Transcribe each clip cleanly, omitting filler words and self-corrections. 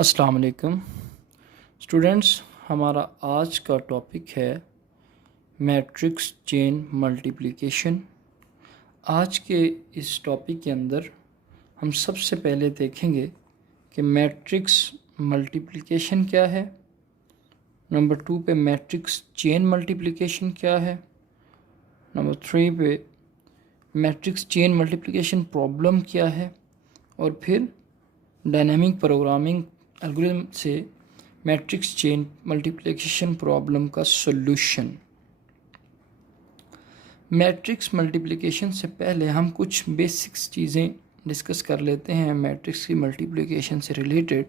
अस्सलाम वालेकुम स्टूडेंट्स। हमारा आज का टॉपिक है मैट्रिक्स चेन मल्टीप्लिकेशन। आज के इस टॉपिक के अंदर हम सबसे पहले देखेंगे कि मैट्रिक्स मल्टीप्लिकेशन क्या है, नंबर 2 पे मैट्रिक्स चेन मल्टीप्लिकेशन क्या है, नंबर 3 पे मैट्रिक्स चेन मल्टीप्लिकेशन प्रॉब्लम क्या है, और फिर डायनामिक प्रोग्रामिंग एल्गोरिथम से मैट्रिक्स चेन मल्टीप्लिकेशन प्रॉब्लम का सॉल्यूशन। मैट्रिक्स मल्टीप्लिकेशन से पहले हम कुछ बेसिक्स चीज़ें डिस्कस कर लेते हैं मैट्रिक्स की मल्टीप्लिकेशन से रिलेटेड।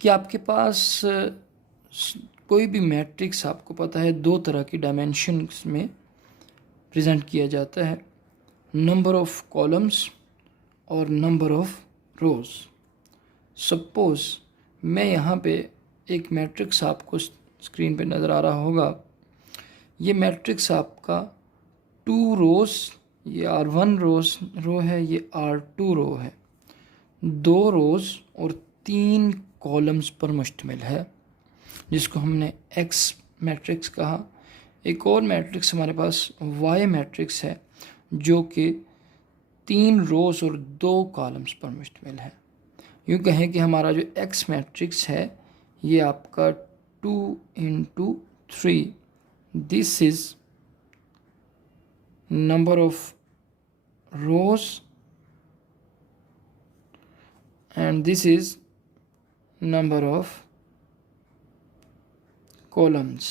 कि आपके पास कोई भी मैट्रिक्स आपको पता है दो तरह की डायमेंशंस में प्रेजेंट किया जाता है, नंबर ऑफ कॉलम्स और नंबर ऑफ रोज़। सपोज़ मैं यहाँ पे एक मैट्रिक्स आपको स्क्रीन पे नज़र आ रहा होगा। ये मैट्रिक्स आपका 2 रोज़, ये R1 रो है, ये R2 रो है, 2 रोज़ और 3 कॉलम्स पर मुश्तमिल है, जिसको हमने X मैट्रिक्स कहा। एक और मैट्रिक्स हमारे पास Y मैट्रिक्स है जो कि 3 रोज़ और 2 कॉलम्स पर मुश्तमिल है। यूँ कहें कि हमारा जो X मैट्रिक्स है ये आपका 2 into 3, this is number of rows and this is number of columns.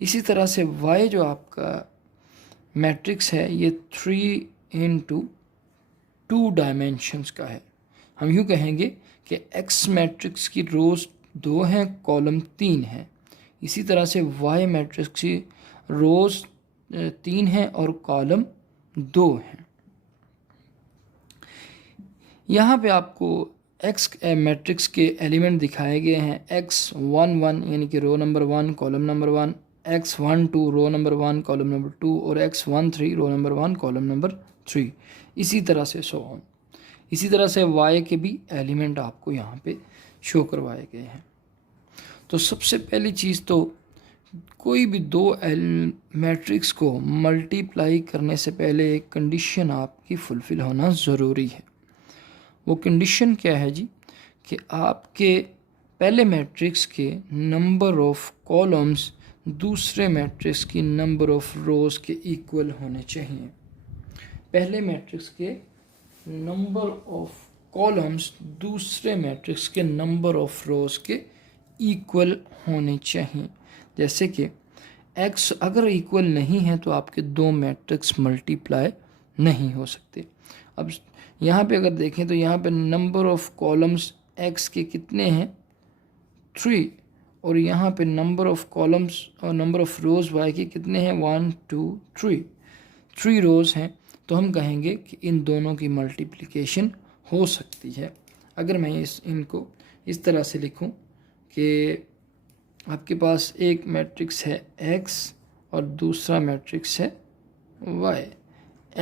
इसी तरह से Y जो आपका मैट्रिक्स है ये 3 into 2 डायमेंशंस का है। हम यूँ कहेंगे कि X मैट्रिक्स की रोज़ 2 हैं, कॉलम 3 हैं। इसी तरह से Y मैट्रिक्स की रोज़ 3 हैं और कॉलम 2 हैं। यहाँ पे आपको X मैट्रिक्स के एलिमेंट दिखाए गए हैं। X11 यानी कि row number 1 column number 1, X12 row number 1 column number 2 और X13 रो नंबर 1 कॉलम नंबर 3। इसी तरह से सो ऑन। इसी तरह से Y के भी एलिमेंट आपको यहाँ पे शो करवाए गए हैं। तो सबसे पहली चीज़ तो कोई भी दो मैट्रिक्स को मल्टीप्लाई करने से पहले एक कंडीशन आपकी फुलफ़िल होना ज़रूरी है। वो कंडीशन क्या है जी? कि आपके पहले मैट्रिक्स के नंबर ऑफ कॉलम्स दूसरे मैट्रिक्स की नंबर ऑफ रोज़ के इक्वल होने चाहिए। पहले मैट्रिक्स के नंबर ऑफ कॉलम्स दूसरे मैट्रिक्स के नंबर ऑफ रोज़ के इक्वल होने चाहिए। जैसे कि X अगर इक्वल नहीं है तो आपके दो मैट्रिक्स मल्टीप्लाई नहीं हो सकते। अब यहाँ पे अगर देखें तो यहाँ पे नंबर ऑफ कॉलम्स X के कितने हैं? 3, और यहाँ पे नंबर ऑफ कॉलम्स और नंबर ऑफ रोज़ Y के कितने हैं? 1 2 3, 3 रोज़ हैं। तो हम कहेंगे कि इन दोनों की मल्टीप्लिकेशन हो सकती है। अगर मैं इनको इस तरह से लिखूं कि आपके पास एक मैट्रिक्स है X और दूसरा मैट्रिक्स है Y।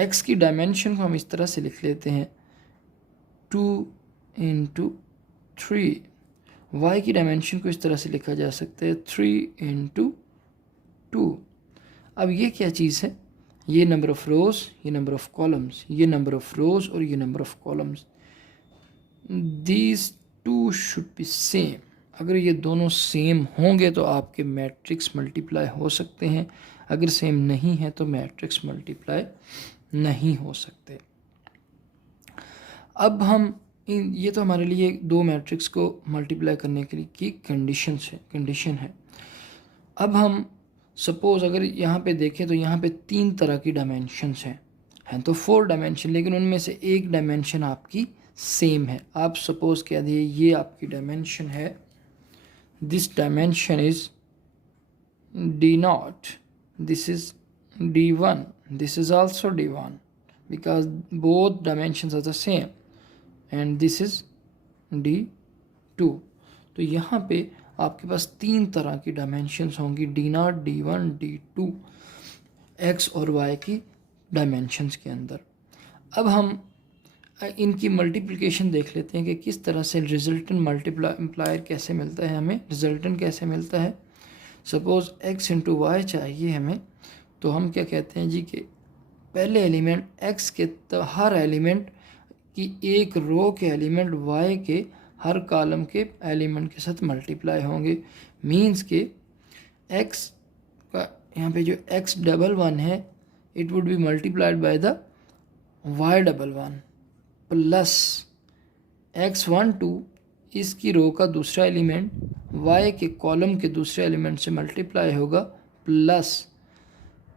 X की डायमेंशन को हम इस तरह से लिख लेते हैं 2 into 3। Y की डायमेंशन को इस तरह से लिखा जा सकता है 3 into 2। अब ये क्या चीज़ है? ये नंबर ऑफ़ रोज़, ये नंबर ऑफ़ कॉलम्स, ये नंबर ऑफ़ रोज़ और ये number of columns, these two should be same. अगर ये दोनों सेम होंगे तो आपके मैट्रिक्स मल्टीप्लाई हो सकते हैं, अगर सेम नहीं है तो मैट्रिक्स मल्टीप्लाई नहीं हो सकते। अब हम ये तो हमारे लिए दो मैट्रिक्स को मल्टीप्लाई करने के लिए की कंडीशन है। अब हम सपोज़ अगर यहाँ पे देखें तो यहाँ पे 3 तरह की डायमेंशंस हैं तो 4 डायमेंशन, लेकिन उनमें से एक डायमेंशन आपकी सेम है। आप सपोज़ कह दिए ये आपकी डायमेंशन है, this dimension is D0, this is D1, this is also D1 because both dimensions are the same and this is D2। तो यहाँ पे आपके पास 3 तरह की डायमेंशंस होंगी, D0, D1, D2, X और Y की डायमेंशंस के अंदर। अब हम इनकी मल्टीप्लिकेशन देख लेते हैं कि किस तरह से रिजल्टेंट मल्टीप्लायर कैसे मिलता है, हमें रिजल्टेंट कैसे मिलता है। सपोज़ x इंटू वाई चाहिए हमें, तो हम क्या कहते हैं जी कि पहले एलिमेंट x के हर एलिमेंट की एक रो के एलिमेंट y के हर कॉलम के एलिमेंट के साथ मल्टीप्लाई होंगे। मीन्स के x का यहाँ पे जो x11 है it would B multiplied by the y11 plus x12 इसकी रो का दूसरा एलिमेंट y के कॉलम के दूसरे एलिमेंट से मल्टीप्लाई होगा, प्लस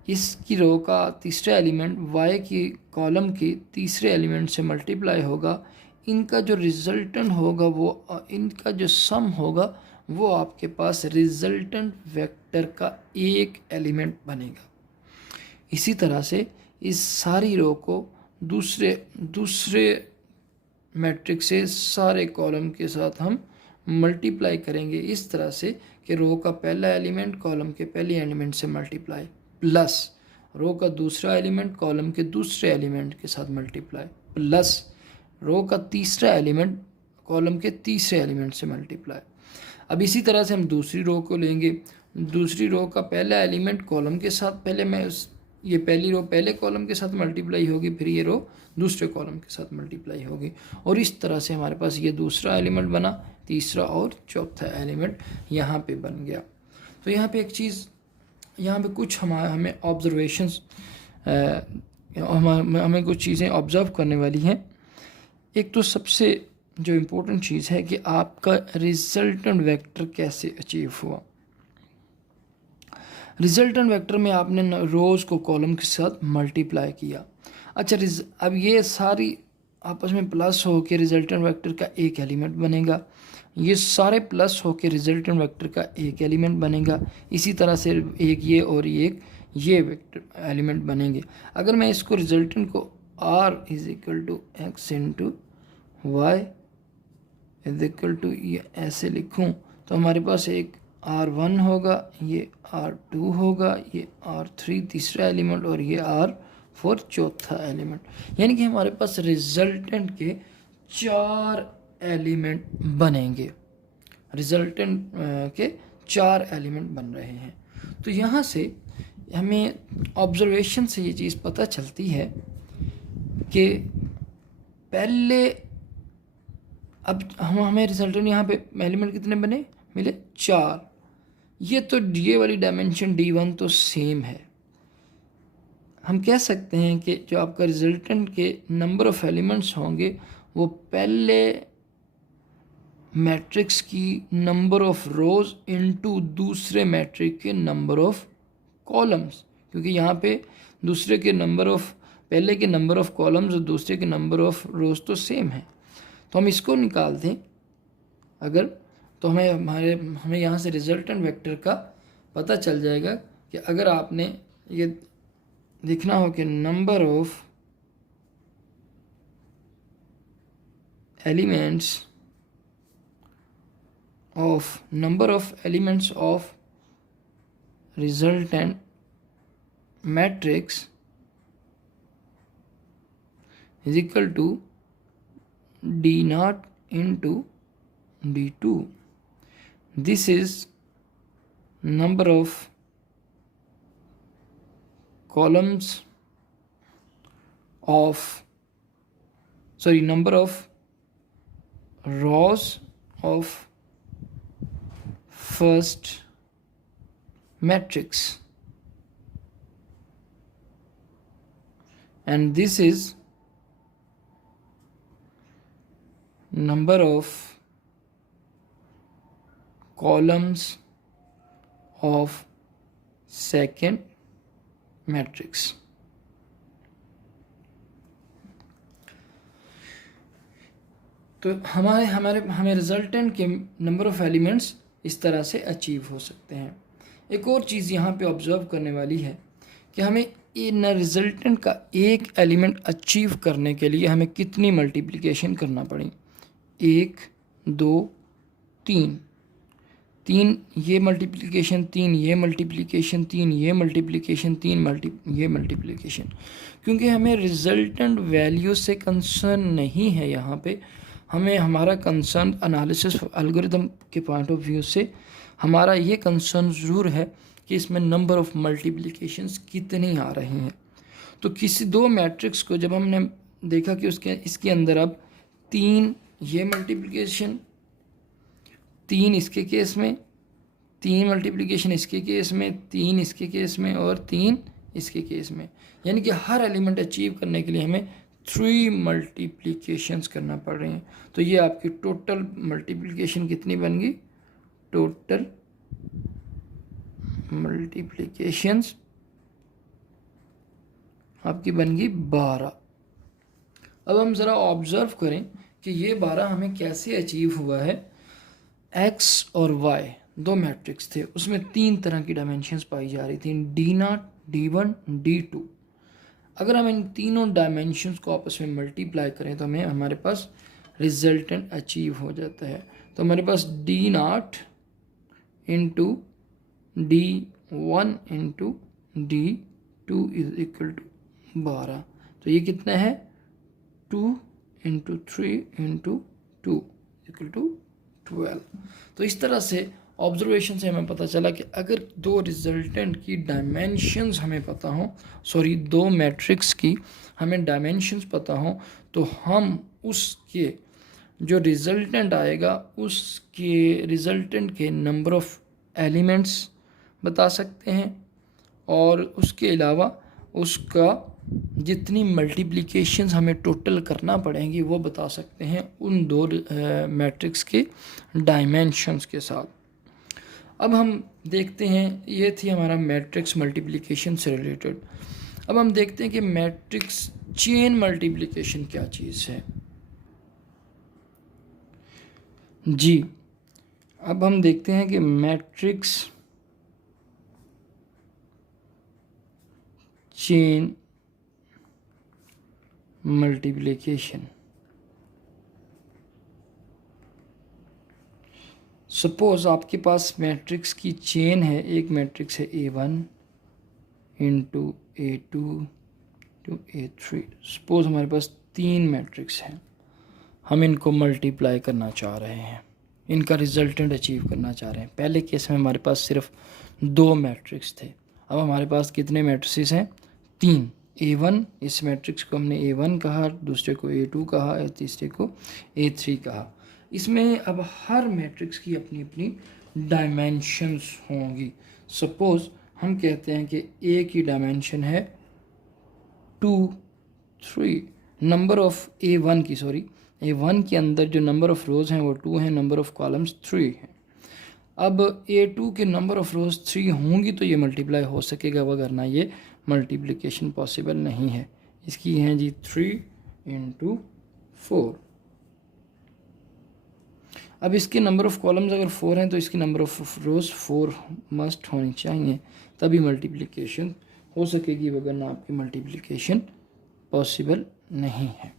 इसकी रो का तीसरा एलिमेंट y की कॉलम के तीसरे एलिमेंट से मल्टीप्लाई होगा। इनका जो रिजल्टेंट होगा वो इनका जो सम होगा वो आपके पास रिजल्टेंट वेक्टर का एक एलिमेंट बनेगा। इसी तरह से इस सारी रो को दूसरे मैट्रिक्स से सारे कॉलम के साथ हम मल्टीप्लाई करेंगे इस तरह से कि रो का पहला एलिमेंट कॉलम के पहले एलिमेंट से मल्टीप्लाई, प्लस रो का दूसरा एलिमेंट कॉलम के दूसरे एलिमेंट के साथ मल्टीप्लाई, प्लस रो का तीसरा एलिमेंट कॉलम के तीसरे एलिमेंट से मल्टीप्लाई। अब इसी तरह से हम दूसरी रो को लेंगे। दूसरी रो का पहला एलिमेंट कॉलम के साथ ये पहली रो पहले कॉलम के साथ मल्टीप्लाई होगी, फिर ये रो दूसरे कॉलम के साथ मल्टीप्लाई होगी, और इस तरह से हमारे पास ये दूसरा एलिमेंट बना, तीसरा और चौथा एलिमेंट यहाँ पे बन गया। तो यहाँ पे एक चीज़, यहाँ पे कुछ हमें ऑब्जर्वेशंस हमें कुछ चीज़ें ऑब्ज़र्व करने वाली हैं। एक तो सबसे जो इम्पोर्टेंट चीज़ है कि आपका रिजल्टेंट वेक्टर कैसे अचीव हुआ। रिजल्टेंट वेक्टर में आपने रोज़ को कॉलम के साथ मल्टीप्लाई किया। अच्छा, अब ये सारी आपस में प्लस हो के रिजल्टेंट वेक्टर का एक एलिमेंट बनेगा, ये सारे प्लस हो के रिजल्टेंट वेक्टर का एक एलिमेंट बनेगा। इसी तरह से एक ये और एक ये वेक्टर एलिमेंट बनेंगे। अगर मैं इसको रिजल्टेंट को r is equal to X into Y is equal to ये ऐसे लिखूं तो हमारे पास एक r1 होगा, ये r2 होगा, ये r3 तीसरा एलिमेंट और ये r4 चौथा एलिमेंट। यानी कि हमारे पास रिजल्टेंट के 4 एलिमेंट बनेंगे, रिजल्टेंट के 4 एलिमेंट बन रहे हैं। तो यहाँ से हमें ऑब्जर्वेशन से ये चीज़ पता चलती है कि पहले अब हमें रिजल्टेंट यहाँ पे एलिमेंट कितने बने मिले 4। ये तो ये वाली डायमेंशन D1 तो सेम है। हम कह सकते हैं कि जो आपका रिजल्टेंट के नंबर ऑफ़ एलिमेंट्स होंगे वो पहले मैट्रिक्स की नंबर ऑफ़ रोज़ इनटू दूसरे मैट्रिक्स के नंबर ऑफ़ कॉलम्स, क्योंकि यहाँ पे दूसरे के नंबर ऑफ़ पहले के नंबर ऑफ़ कॉलम्स और दूसरे के नंबर ऑफ़ रोज़ तो सेम है। तो हम इसको निकाल दें अगर, तो हमें यहाँ से रिजल्टेंट वेक्टर का पता चल जाएगा कि अगर आपने ये लिखना हो कि number of elements of resultant matrix is equal to D0 into D2. This is number of columns of number of rows of first matrix, and this is number of columns of second matrix. तो हमें resultant के number of elements इस तरह से achieve हो सकते हैं। एक और चीज़ यहाँ पे ऑब्ज़र्व करने वाली है कि हमें इन रिजल्टेंट का एक एलिमेंट अचीव करने के लिए हमें कितनी मल्टीप्लिकेशन करना पड़ी। 1 2 3 3 ये मल्टीप्लिकेशन, 3 ये मल्टीप्लिकेशन, 3 ये मल्टीप्लिकेशन, 3 ये मल्टीप्लिकेशन। क्योंकि हमें रिजल्टेंट वैल्यू से कंसर्न नहीं है यहाँ पे, हमें हमारा कंसर्न एनालिसिस एल्गोरिथम के पॉइंट ऑफ व्यू से हमारा ये कंसर्न ज़रूर है कि इसमें नंबर ऑफ़ मल्टीप्लिकेशंस कितनी आ रही हैं। तो किसी दो मैट्रिक्स को जब हमने देखा कि इसके अंदर अब 3 ये मल्टीप्लिकेशन, 3 इसके केस में, 3 मल्टीप्लिकेशन इसके केस में, 3 इसके केस में और 3 इसके केस में, यानी कि हर एलिमेंट अचीव करने के लिए हमें 3 मल्टीप्लिकेशंस करना पड़ रही हैं। तो ये आपकी टोटल मल्टीप्लिकेशन कितनी बन गई? टोटल मल्टीप्लिकेशंस आपकी बन गई 12। अब हम ज़रा ऑब्ज़र्व करें कि ये 12 हमें कैसे अचीव हुआ है। x और y दो मैट्रिक्स थे, उसमें 3 तरह की डायमेंशंस पाई जा रही थी, D0, D1, D2। अगर हम इन तीनों डायमेंशंस को आपस में मल्टीप्लाई करें तो हमें हमारे पास रिजल्टेंट अचीव हो जाता है। तो हमारे पास D0 into D1 into D2 is equal to 12। तो ये कितना है? 2 इंटू 3 इंटू 2 इक्वल टू 12। तो इस तरह से ऑब्जर्वेशन से हमें पता चला कि अगर दो रिजल्टेंट की डायमेंशंस हमें पता हो, दो मैट्रिक्स की हमें डायमेंशंस पता हो, तो हम उसके जो रिजल्टेंट आएगा उसके रिजल्टेंट के नंबर ऑफ़ एलिमेंट्स बता सकते हैं और उसके अलावा उसका जितनी मल्टीप्लिकेशंस हमें टोटल करना पड़ेंगी वो बता सकते हैं उन दो मैट्रिक्स के डायमेंशंस के साथ। अब हम देखते हैं, ये थी हमारा मैट्रिक्स मल्टीप्लिकेशन से रिलेटेड। अब हम देखते हैं कि मैट्रिक्स चेन मल्टीप्लिकेशन क्या चीज़ है। जी, अब हम देखते हैं कि मैट्रिक्स चेन मल्टीप्लिकेशन। सपोज आपके पास मैट्रिक्स की चेन है, एक मैट्रिक्स है A1 into A2 to A3। Suppose हमारे पास 3 मैट्रिक्स हैं, हम इनको मल्टीप्लाई करना चाह रहे हैं, इनका रिजल्टेंट अचीव करना चाह रहे हैं। पहले केस में हमारे पास सिर्फ 2 मैट्रिक्स थे, अब हमारे पास कितने मैट्रिक्स हैं? 3। A1, इस मैट्रिक्स को हमने A1 कहा, दूसरे को A2 कहा और तीसरे को A3 कहा। इसमें अब हर मैट्रिक्स की अपनी अपनी डायमेंशंस होंगी। सपोज़ हम कहते हैं कि A की डायमेंशन है 2, 3, नंबर ऑफ़ A1 की, A1 के अंदर जो नंबर ऑफ़ रोज़ हैं वो 2 हैं, नंबर ऑफ़ कॉलम्स 3 हैं। अब A2 के नंबर ऑफ़ रोज़ 3 होंगी तो ये मल्टीप्लाई हो सकेगा, वरना ये मल्टीप्लिकेशन पॉसिबल नहीं है। इसकी हैं जी 3 इंटू 4। अब इसके नंबर ऑफ़ कॉलम्स अगर 4 हैं तो इसकी नंबर ऑफ़ रोज़ 4 मस्ट होनी चाहिए, तभी मल्टीप्लिकेशन हो सकेगी, वरना आपकी मल्टीप्लिकेशन पॉसिबल नहीं है।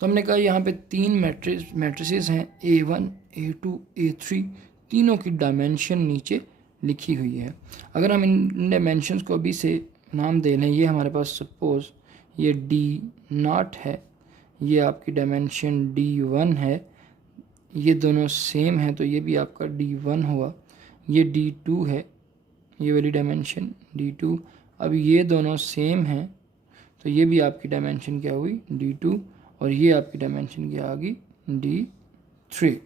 तो हमने कहा यहाँ पे 3 मैट्रिसेस हैं, A1, A2, A3, तीनों की डायमेंशन नीचे लिखी हुई है। अगर हम इन डायमेंशंस को अभी से नाम दे लें, ये हमारे पास सपोज़ ये D0 है, ये आपकी डायमेंशन D1 है, ये दोनों सेम है तो ये भी आपका D1 हुआ। ये D2 है, ये वाली डायमेंशन D2। अब ये दोनों सेम हैं तो ये भी आपकी डायमेंशन क्या हुई? D2। और ये आपकी डायमेंशन क्या आ गई? D3।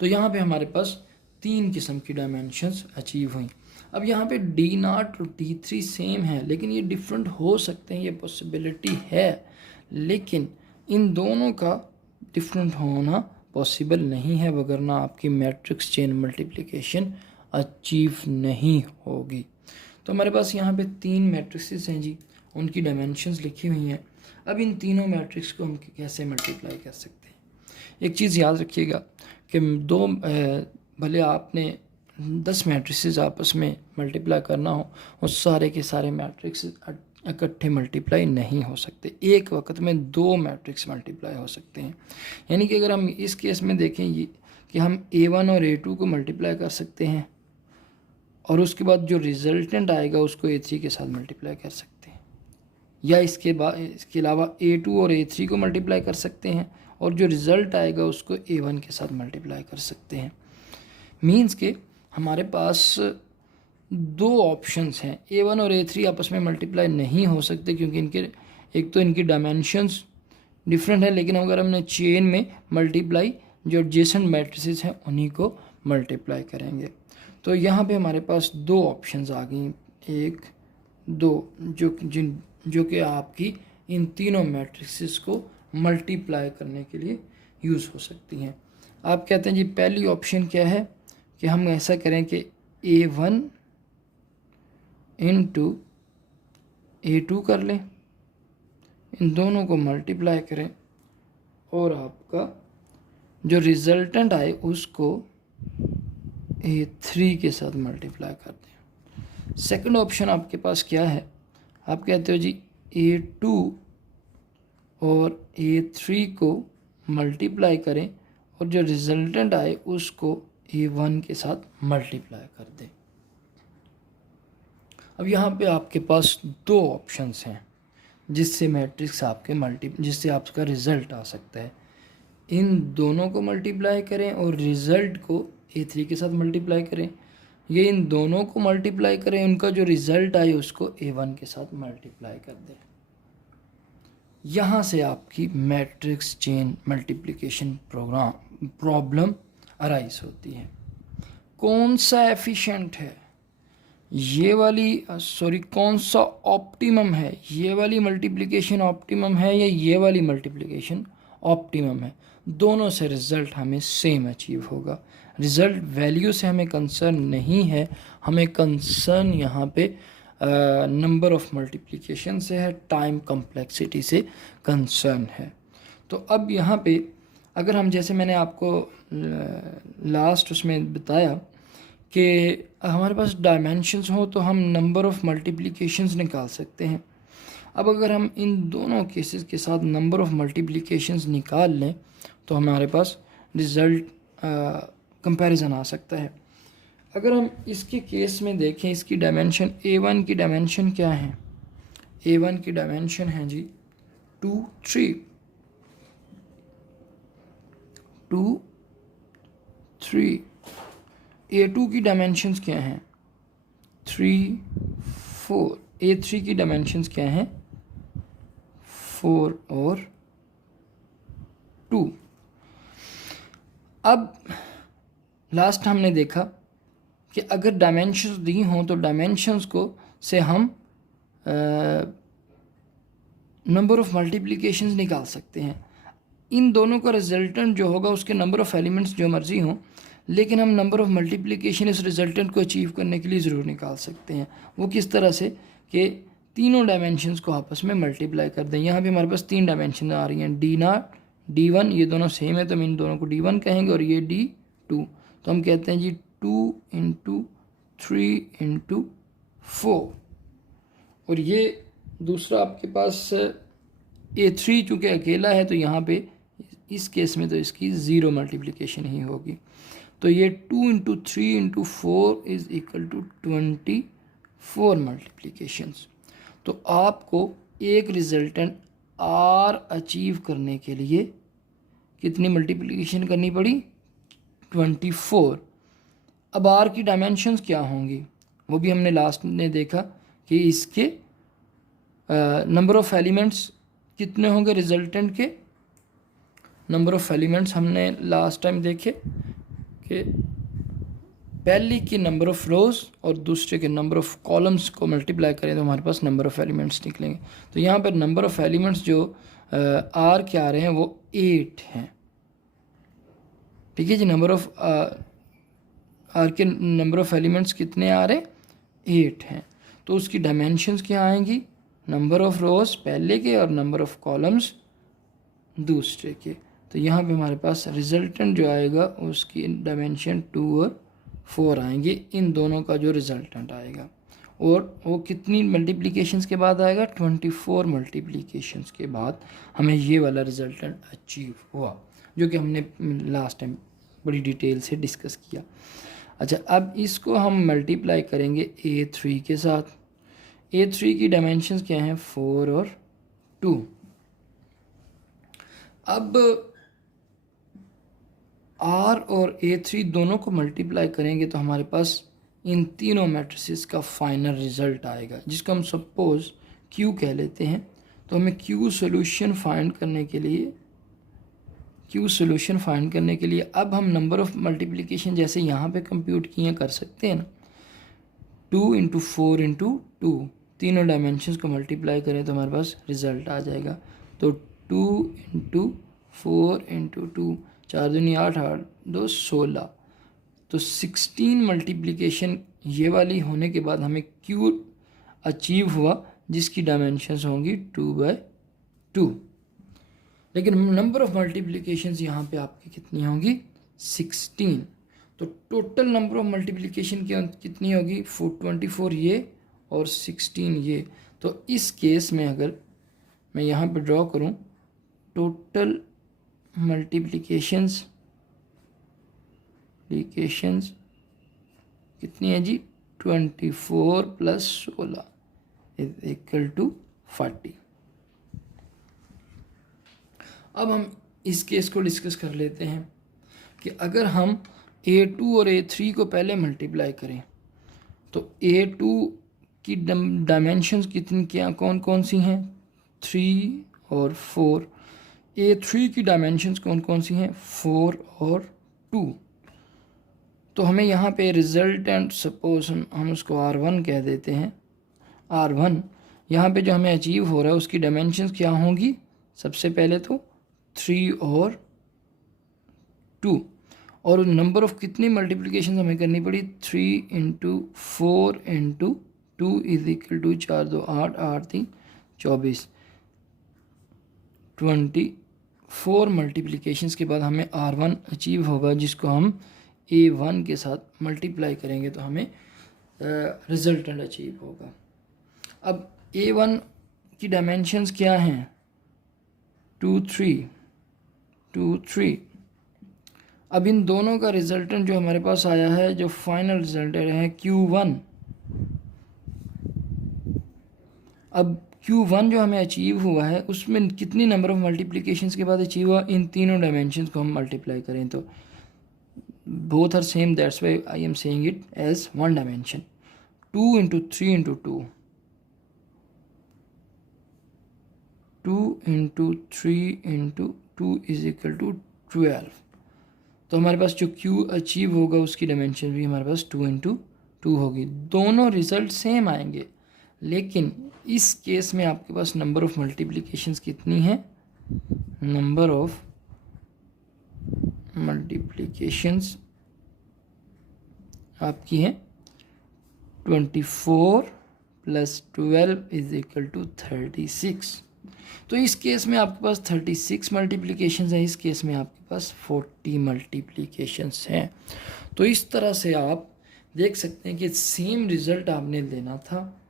तो यहाँ पे हमारे पास 3 किस्म की डायमेंशंस अचीव हुई। अब यहाँ पे D0 और D3 सेम है, लेकिन ये डिफरेंट हो सकते हैं, ये पॉसिबिलिटी है, लेकिन इन दोनों का डिफरेंट होना पॉसिबल नहीं है, वरना आपकी मैट्रिक्स चेन मल्टीप्लिकेशन अचीव नहीं होगी। तो हमारे पास यहाँ पे 3 मैट्रिक्सेस हैं जी, उनकी डायमेंशंस लिखी हुई हैं। अब इन तीनों मैट्रिक्स को हम कैसे मल्टीप्लाई कर सकते हैं? एक चीज़ याद रखिएगा कि भले आपने 10 मैट्रिक्स आपस में मल्टीप्लाई करना हो, उस सारे के सारे मैट्रिक्स इकट्ठे मल्टीप्लाई नहीं हो सकते। एक वक्त में 2 मैट्रिक्स मल्टीप्लाई हो सकते हैं। यानी कि अगर हम इस केस में देखें, ये कि हम A1 और A2 को मल्टीप्लाई कर सकते हैं और उसके बाद जो रिजल्टेंट आएगा उसको A3 के साथ मल्टीप्लाई कर सकते हैं, या इसके अलावा A2 और A3 को मल्टीप्लाई कर सकते हैं और जो रिज़ल्ट आएगा उसको A1 के साथ मल्टीप्लाई कर सकते हैं। मीन्स के हमारे पास दो ऑप्शंस हैं। A1 और A3 आपस में मल्टीप्लाई नहीं हो सकते क्योंकि एक तो इनकी डायमेंशंस डिफरेंट है, लेकिन अगर हमने चेन में मल्टीप्लाई जो एडजेसेंट मैट्रिसेस हैं उन्हीं को मल्टीप्लाई करेंगे। तो यहाँ पे हमारे पास दो ऑप्शंस आ गई, एक दो, जो कि आपकी इन तीनों मैट्रिसेस को मल्टीप्लाई करने के लिए यूज़ हो सकती हैं। आप कहते हैं जी पहली ऑप्शन क्या है कि हम ऐसा करें कि A1 इंटू A2 कर लें, इन दोनों को मल्टीप्लाई करें और आपका जो रिजल्टेंट आए उसको A3 के साथ मल्टीप्लाई कर दें। सेकंड ऑप्शन आपके पास क्या है, आप कहते हो जी A2 और A3 को मल्टीप्लाई करें और जो रिजल्टेंट आए उसको A1 के साथ मल्टीप्लाई कर दें। अब यहाँ पे आपके पास दो ऑप्शंस हैं जिससे मैट्रिक्स जिससे आपका रिज़ल्ट आ सकता है। इन दोनों को मल्टीप्लाई करें और रिज़ल्ट को A3 के साथ मल्टीप्लाई करें, ये इन दोनों को मल्टीप्लाई करें, उनका जो रिज़ल्ट आए उसको A1 के साथ मल्टीप्लाई कर दें। यहाँ से आपकी matrix chain multiplication problem arise होती है। कौन सा एफिशिएंट है, ये वाली कौन सा ऑप्टिमम है, ये वाली मल्टीप्लिकेशन ऑप्टिमम है या ये वाली मल्टीप्लिकेशन ऑप्टिमम है। दोनों से रिज़ल्ट हमें सेम अचीव होगा। रिज़ल्ट वैल्यू से हमें कंसर्न नहीं है, हमें कंसर्न यहाँ पे नंबर ऑफ मल्टीप्लिकेशन से है, टाइम कम्प्लेक्सिटी से कंसर्न है। तो अब यहाँ पे अगर हम, जैसे मैंने आपको लास्ट उसमें बताया कि हमारे पास डायमेंशंस हो तो हम नंबर ऑफ मल्टीप्लिकेशंस निकाल सकते हैं। अब अगर हम इन दोनों केसेस के साथ नंबर ऑफ मल्टीप्लिकेशंस निकाल लें तो हमारे पास रिज़ल्ट कंपैरिजन आ सकता है। अगर हम इसके केस में देखें, इसकी डायमेंशन A1 की डायमेंशन क्या है, A1 की डायमेंशन है जी 2 3 2 3। A2 की डायमेंशंस क्या हैं 3 4। A3 की डायमेंशंस क्या हैं 4 और 2। अब लास्ट हमने देखा कि अगर डायमेंशंस दी हों तो डायमेंशंस को से हम नंबर ऑफ मल्टीप्लिकेशंस निकाल सकते हैं। इन दोनों का रिजल्टेंट जो होगा उसके नंबर ऑफ एलिमेंट्स जो मर्जी हों, लेकिन हम नंबर ऑफ मल्टीप्लिकेशन इस रिजल्टेंट को अचीव करने के लिए ज़रूर निकाल सकते हैं। वो किस तरह से कि तीनों डायमेंशंस को आपस में मल्टीप्लाई कर दें। यहाँ भी हमारे पास तीन डायमेंशन आ रही हैं, D0 D1, ये दोनों सेम है तो हम इन दोनों को D1 कहेंगे और ये D2। तो हम कहते हैं जी 2 इंटू 3 इंटू 4। और ये दूसरा आपके पास A3 चूँकि अकेला है तो यहाँ पे इस केस में तो इसकी ज़ीरो मल्टीप्लिकेशन ही होगी। तो ये 2 into 3 into 4 is equal to 24 multiplications. तो आपको एक रिजल्टेंट R अचीव करने के लिए कितनी मल्टीप्लिकेशन करनी पड़ी 24। अब R की डायमेंशंस क्या होंगी वो भी हमने लास्ट में देखा कि इसके नंबर ऑफ़ एलिमेंट्स कितने होंगे रिजल्टेंट के। नंबर ऑफ़ एलिमेंट्स हमने लास्ट टाइम देखे कि पहली की नंबर ऑफ़ रोज़ और दूसरे के नंबर ऑफ़ कॉलम्स को मल्टीप्लाई करें तो हमारे पास नंबर ऑफ़ एलिमेंट्स निकलेंगे। तो यहाँ पर नंबर ऑफ़ एलिमेंट्स जो आर के आ रहे हैं वो 8 हैं। ठीक है जी, नंबर ऑफ़ आर के नंबर ऑफ़ एलिमेंट्स कितने आ रहे हैं 8 हैं। तो उसकी डायमेंशंस क्या आएंगी, नंबर ऑफ़ रोज़ पहले के और नंबर ऑफ़ कॉलम्स दूसरे के। तो यहाँ पे हमारे पास रिजल्टेंट जो आएगा उसकी डायमेंशन 2 और 4 आएंगे, इन दोनों का जो रिजल्टेंट आएगा। और वो कितनी मल्टीप्लिकेशंस के बाद आएगा 24 मल्टीप्लिकेशंस के बाद हमें ये वाला रिजल्टेंट अचीव हुआ, जो कि हमने लास्ट टाइम बड़ी डिटेल से डिस्कस किया। अच्छा, अब इसको हम मल्टीप्लाई करेंगे A3 के साथ। A3 की डायमेंशंस क्या हैं, 4 और 2। अब R और A3 दोनों को मल्टीप्लाई करेंगे तो हमारे पास इन तीनों मैट्रिसेस का फाइनल रिजल्ट आएगा, जिसको हम सपोज Q कह लेते हैं। तो हमें Q सोल्यूशन फाइंड करने के लिए अब हम नंबर ऑफ़ मल्टीप्लिकेशन जैसे यहाँ पे कंप्यूट किए कर सकते हैं ना। 2 इंटू 4 इंटू 2, तीनों डायमेंशंस को मल्टीप्लाई करें तो हमारे पास रिजल्ट आ जाएगा। तो 2 इंटू 4 इंटू 2, 4 दूनी 8, 8 2 16। तो 16 मल्टीप्लिकेशन ये वाली होने के बाद हमें Q अचीव हुआ, जिसकी डायमेंशंस होंगी 2/2। लेकिन नंबर ऑफ़ मल्टीप्लिकेशंस यहाँ पे आपकी कितनी होंगी, 16। तो टोटल नंबर ऑफ मल्टीप्लिकेशन कितनी होगी, 24 ये और 16 ये। तो इस केस में अगर मैं यहाँ पे ड्रॉ करूँ, टोटल मल्टीप्लिकेशंस कितनी है जी, 24 प्लस 16 इज इक्वल टू 40। अब हम इस केस को डिस्कस कर लेते हैं कि अगर हम A2 और A3 को पहले मल्टीप्लाई करें तो A2 की डायमेंशंस कितनी क्या कौन कौन सी हैं, 3 और 4। A3 की डायमेंशंस कौन कौन सी हैं, 4 और 2। तो हमें यहाँ पे रिजल्टेंट सपोज हम उसको R1 कह देते हैं। R1 यहाँ पे जो हमें अचीव हो रहा है उसकी डायमेंशंस क्या होंगी, सबसे पहले तो 3 और 2। और नंबर ऑफ कितनी मल्टीप्लिकेशन हमें करनी पड़ी, 3 into 4 into 2 is equal to 4 2 8 8 3 24। 24 multiplications के बाद हमें R1 अचीव होगा, जिसको हम A1 के साथ मल्टीप्लाई करेंगे तो हमें रिजल्टेंट अचीव होगा। अब A1 की डायमेंशंस क्या हैं, 2 3। अब इन दोनों का रिजल्टेंट जो हमारे पास आया है, जो फाइनल रिजल्टेंट है Q1। अब Q1 जो हमें अचीव हुआ है उसमें कितनी नंबर ऑफ मल्टीप्लिकेशंस के बाद अचीव हुआ, इन तीनों डायमेंशंस को हम मल्टीप्लाई करें तो both are same, that's why I am saying it as one dimension. 2 into 3 into 2, 2 into 3 into 2 is equal to 12। तो हमारे पास जो Q अचीव होगा उसकी डायमेंशन भी हमारे पास 2 इंटू 2 होगी। दोनों रिजल्ट सेम आएंगे, लेकिन इस केस में आपके पास नंबर ऑफ मल्टीप्लिकेशंस कितनी है, नंबर ऑफ मल्टीप्लिकेशंस आपकी है 24 प्लस 12 इज इक्वल टू 36। तो इस केस में आपके पास 36 मल्टीप्लिकेशंस हैं, इस केस में आपके पास 40 मल्टीप्लिकेशंस हैं। तो इस तरह से आप देख सकते हैं कि सेम रिज़ल्ट आपने लेना था,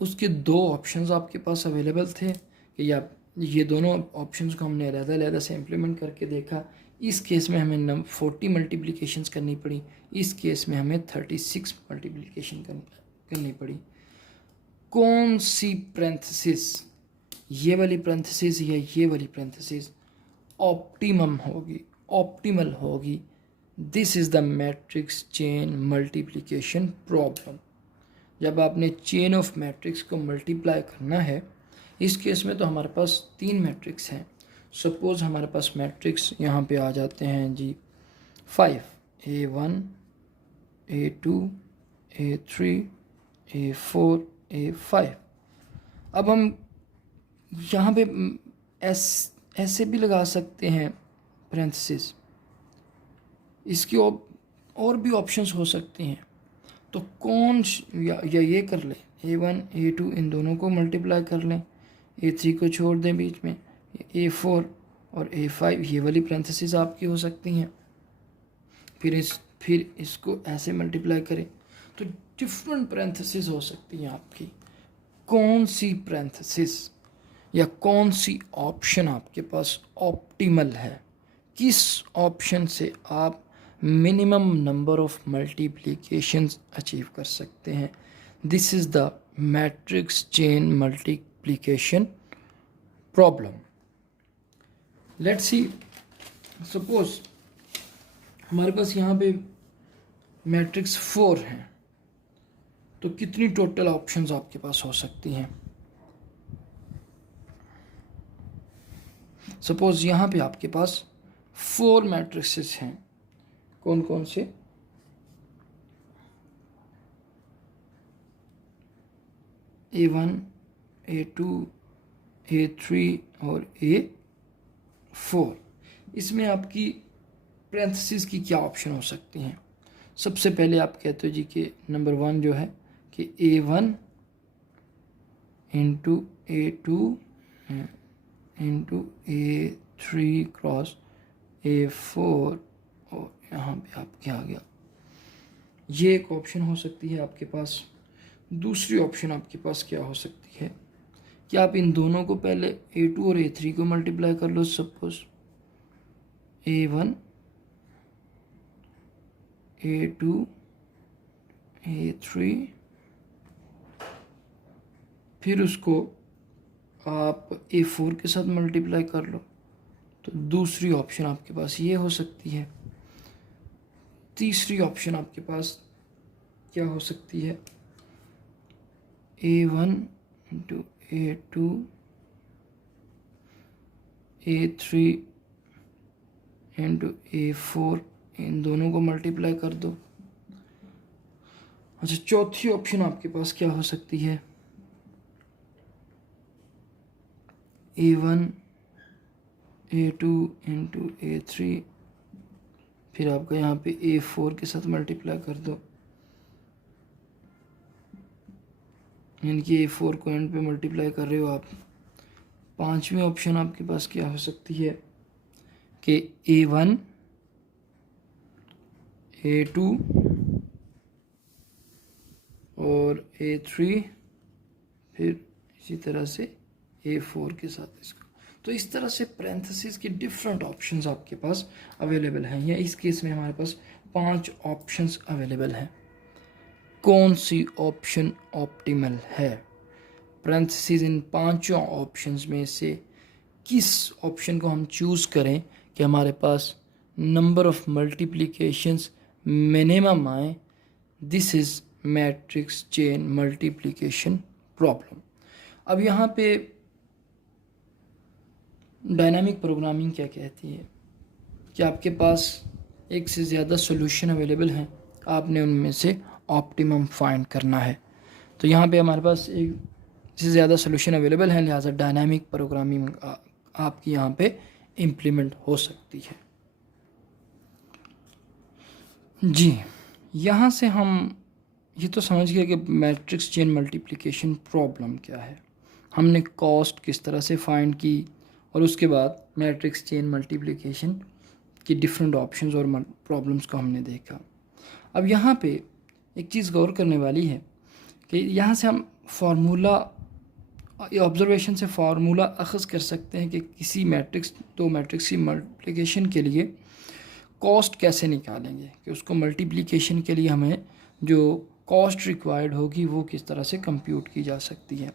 उसके दो ऑप्शंस आपके पास अवेलेबल थे कि या ये दोनों ऑप्शंस को हमने अलग-अलग से इम्प्लीमेंट करके देखा। इस केस में हमें 40 मल्टीप्लिकेशंस करनी पड़ी, इस केस में हमें 36 मल्टीप्लिकेशन करनी पड़ी। कौन सी पैरेंथेसिस, ये वाली पैरेंथेसिस या ये वाली पैरेंथेसिस ऑप्टिमल होगी, this is the matrix chain multiplication problem. जब आपने चेन ऑफ मैट्रिक्स को मल्टीप्लाई करना है, इस केस में तो हमारे पास 3 मैट्रिक्स हैं। सपोज़ हमारे पास मैट्रिक्स यहाँ पे आ जाते हैं जी 5, A1 A2 A3 A4 A5। अब हम यहाँ पे ऐसे भी लगा सकते हैं पैरेंथेसिस, इसकी और भी ऑप्शंस हो सकते हैं। तो कौन या ये कर लें, A1 A2 इन दोनों को मल्टीप्लाई कर लें, A3 को छोड़ दें बीच में, A4 और A5 ये वाली पैरेंथेसिस आपकी हो सकती हैं। फिर इसको ऐसे मल्टीप्लाई करें तो डिफरेंट पैरेंथेसिस हो सकती हैं आपकी। कौन सी पैरेंथेसिस या कौन सी ऑप्शन आपके पास ऑप्टिमल है, किस ऑप्शन से आप minimum number of multiplications achieve कर सकते हैं। This is the matrix chain multiplication problem. Let's see, suppose हमारे पास यहाँ पे मैट्रिक्स 4 हैं, तो कितनी टोटल ऑप्शंस आपके पास हो सकती हैं। सपोज यहाँ पे आपके पास 4 मैट्रिक्सेस हैं, कौन कौन से? A1, A2, A3 और A4। इसमें आपकी पैरेंथेसिस की क्या ऑप्शन हो सकती हैं? सबसे पहले आप कहते हो जी कि नंबर 1 जो है कि A1 into A2 into A3 cross A4, और यहाँ पे आपके आ गया, ये एक ऑप्शन हो सकती है आपके पास। दूसरी ऑप्शन आपके पास क्या हो सकती है कि आप इन दोनों को पहले A2 और A3 को मल्टीप्लाई कर लो। सपोज A1 A2 A3, फिर उसको आप A4 के साथ मल्टीप्लाई कर लो, तो दूसरी ऑप्शन आपके पास ये हो सकती है। तीसरी ऑप्शन आपके पास क्या हो सकती है? A1 into A2 A3 into A4, इन दोनों को मल्टीप्लाई कर दो। अच्छा, चौथी ऑप्शन आपके पास क्या हो सकती है? A1 A2 इंटू A3, फिर आपका यहाँ पे A4 के साथ मल्टीप्लाई कर दो, यानी कि A4 को एंड पे मल्टीप्लाई कर रहे हो आप। पांचवी ऑप्शन आपके पास क्या हो सकती है कि A1 A2 और A3, फिर इसी तरह से A4 के साथ इसको। तो इस तरह से पैरेंथेसिस की डिफरेंट ऑप्शंस आपके पास अवेलेबल हैं, या इस केस में हमारे पास 5 ऑप्शंस अवेलेबल हैं। कौन सी ऑप्शन ऑप्टिमल है? पैरेंथेसिस इन पांचों ऑप्शंस में से किस ऑप्शन को हम चूज़ करें कि हमारे पास नंबर ऑफ मल्टीप्लिकेशंस मिनिमम आए। This is matrix chain multiplication problem. अब यहाँ पे डायनामिक प्रोग्रामिंग क्या कहती है कि आपके पास एक से ज़्यादा सॉल्यूशन अवेलेबल हैं, आपने उनमें से ऑप्टिमम फाइंड करना है। तो यहाँ पे हमारे पास एक से ज़्यादा सॉल्यूशन अवेलेबल हैं, लिहाजा डायनामिक प्रोग्रामिंग आपकी यहाँ पे इम्प्लीमेंट हो सकती है। जी, यहाँ से हम ये तो समझ गए कि मैट्रिक्स चेन मल्टीप्लिकेशन प्रॉब्लम क्या है, हमने कॉस्ट किस तरह से फाइंड की, और उसके बाद मैट्रिक्स चेन मल्टीप्लिकेशन की डिफरेंट ऑप्शंस और प्रॉब्लम्स को हमने देखा। अब यहाँ पे एक चीज़ गौर करने वाली है कि यहाँ से हम फार्मूला, ऑब्जर्वेशन से फार्मूला अखज़ कर सकते हैं कि किसी दो मैट्रिक्स की मल्टीप्लिकेशन के लिए कॉस्ट कैसे निकालेंगे, कि उसको मल्टीप्लिकेशन के लिए हमें जो कॉस्ट रिक्वायर्ड होगी वो किस तरह से कंप्यूट की जा सकती है।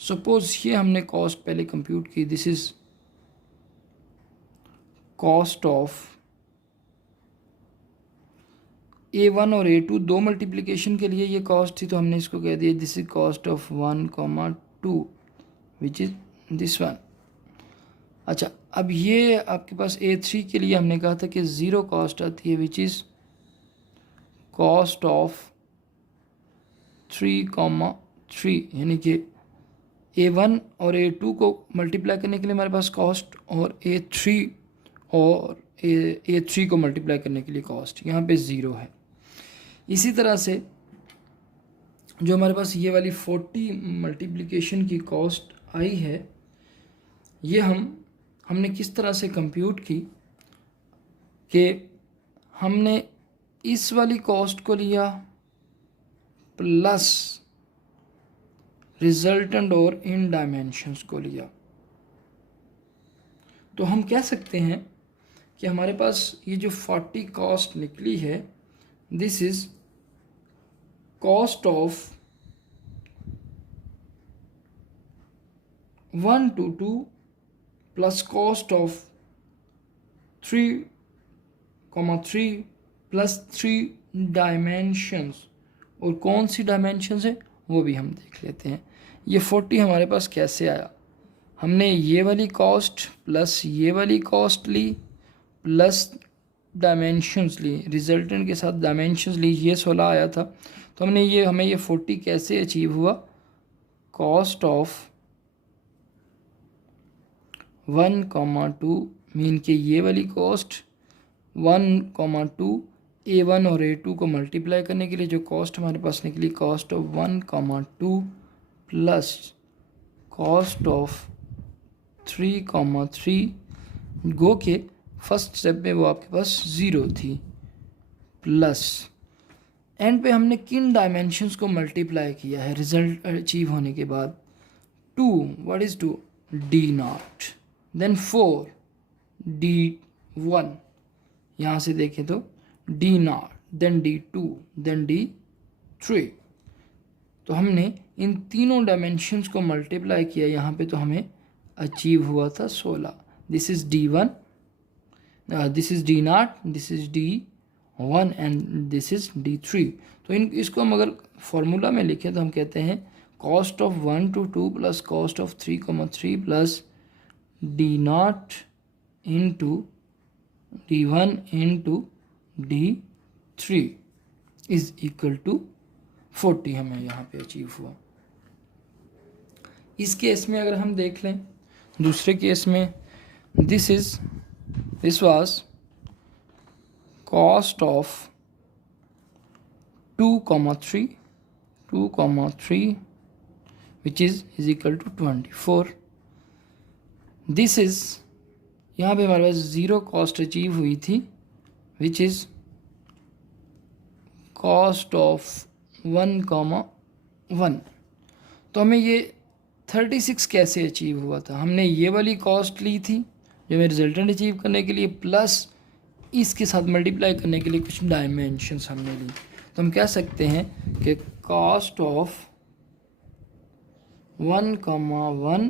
सपोज़ ये हमने कॉस्ट पहले कंप्यूट की, this is cost of A1 और A2, दो मल्टीप्लिकेशन के लिए ये कॉस्ट थी, तो हमने इसको कह दिया this is cost of 1,2 which is this one. अच्छा, अब ये आपके पास A3 के लिए हमने कहा था कि ज़ीरो कॉस्ट आती है, विच इज़ कॉस्ट ऑफ 3,3, यानी कि A1 और A2 को मल्टीप्लाई करने के लिए हमारे पास कॉस्ट, और A3 और A3 को मल्टीप्लाई करने के लिए कॉस्ट यहाँ पे ज़ीरो है। इसी तरह से जो हमारे पास ये वाली 40 मल्टीप्लिकेशन की कॉस्ट आई है, ये हमने किस तरह से कंप्यूट की कि हमने इस वाली कॉस्ट को लिया प्लस रिजल्टेंट और इन डायमेंशंस को लिया। तो हम कह सकते हैं कि हमारे पास ये जो 40 कॉस्ट निकली है, this is cost of 1 to 2 plus cost of 3,3 plus 3 dimensions. और कौन सी डायमेंशंस है वो भी हम देख लेते हैं। ये 40 हमारे पास कैसे आया, हमने ये वाली कॉस्ट प्लस ये वाली कॉस्ट ली प्लस डायमेंशंस ली, रिजल्टेंट के साथ डायमेंशंस ली, ये 16 आया था। तो हमें ये 40 कैसे अचीव हुआ, कॉस्ट ऑफ 1,2 मीन के ये वाली कॉस्ट 1,2 A1 और A2 को मल्टीप्लाई करने के लिए जो कॉस्ट हमारे पास निकली, cost of 1,2 plus cost of 3,3 गो के फर्स्ट स्टेप में वो आपके पास 0 थी, प्लस एंड पे हमने किन डायमेंशंस को मल्टीप्लाई किया है रिजल्ट अचीव होने के बाद, 2, what is 2, D0, then 4 D1, यहाँ से देखें तो D0, then D2, then D3। तो हमने इन तीनों डायमेंशंस को मल्टीप्लाई किया यहाँ पे, तो हमें अचीव हुआ था 16। This is D1, this is D0, this is D1 and this is D3। तो इसको हम अगर फॉर्मूला में लिखें तो हम कहते हैं cost of 1 to 2 plus cost of 3,3 plus D0 into D1 into D3 is equal to 40 हमें यहाँ पे अचीव हुआ। इस केस में अगर हम देख लें, दूसरे केस में this was cost of 2,3 which is equal to 24। This is, यहाँ पे हमारे पास 0 कॉस्ट अचीव हुई थी विच इज कॉस्ट ऑफ 1,1। तो हमें ये 36 कैसे अचीव हुआ था, हमने ये वाली कॉस्ट ली थी जो हमें रिजल्टेंट अचीव करने के लिए, प्लस इसके साथ मल्टीप्लाई करने के लिए कुछ डायमेंशंस हमने ली। तो हम कह सकते हैं कि cost of 1,1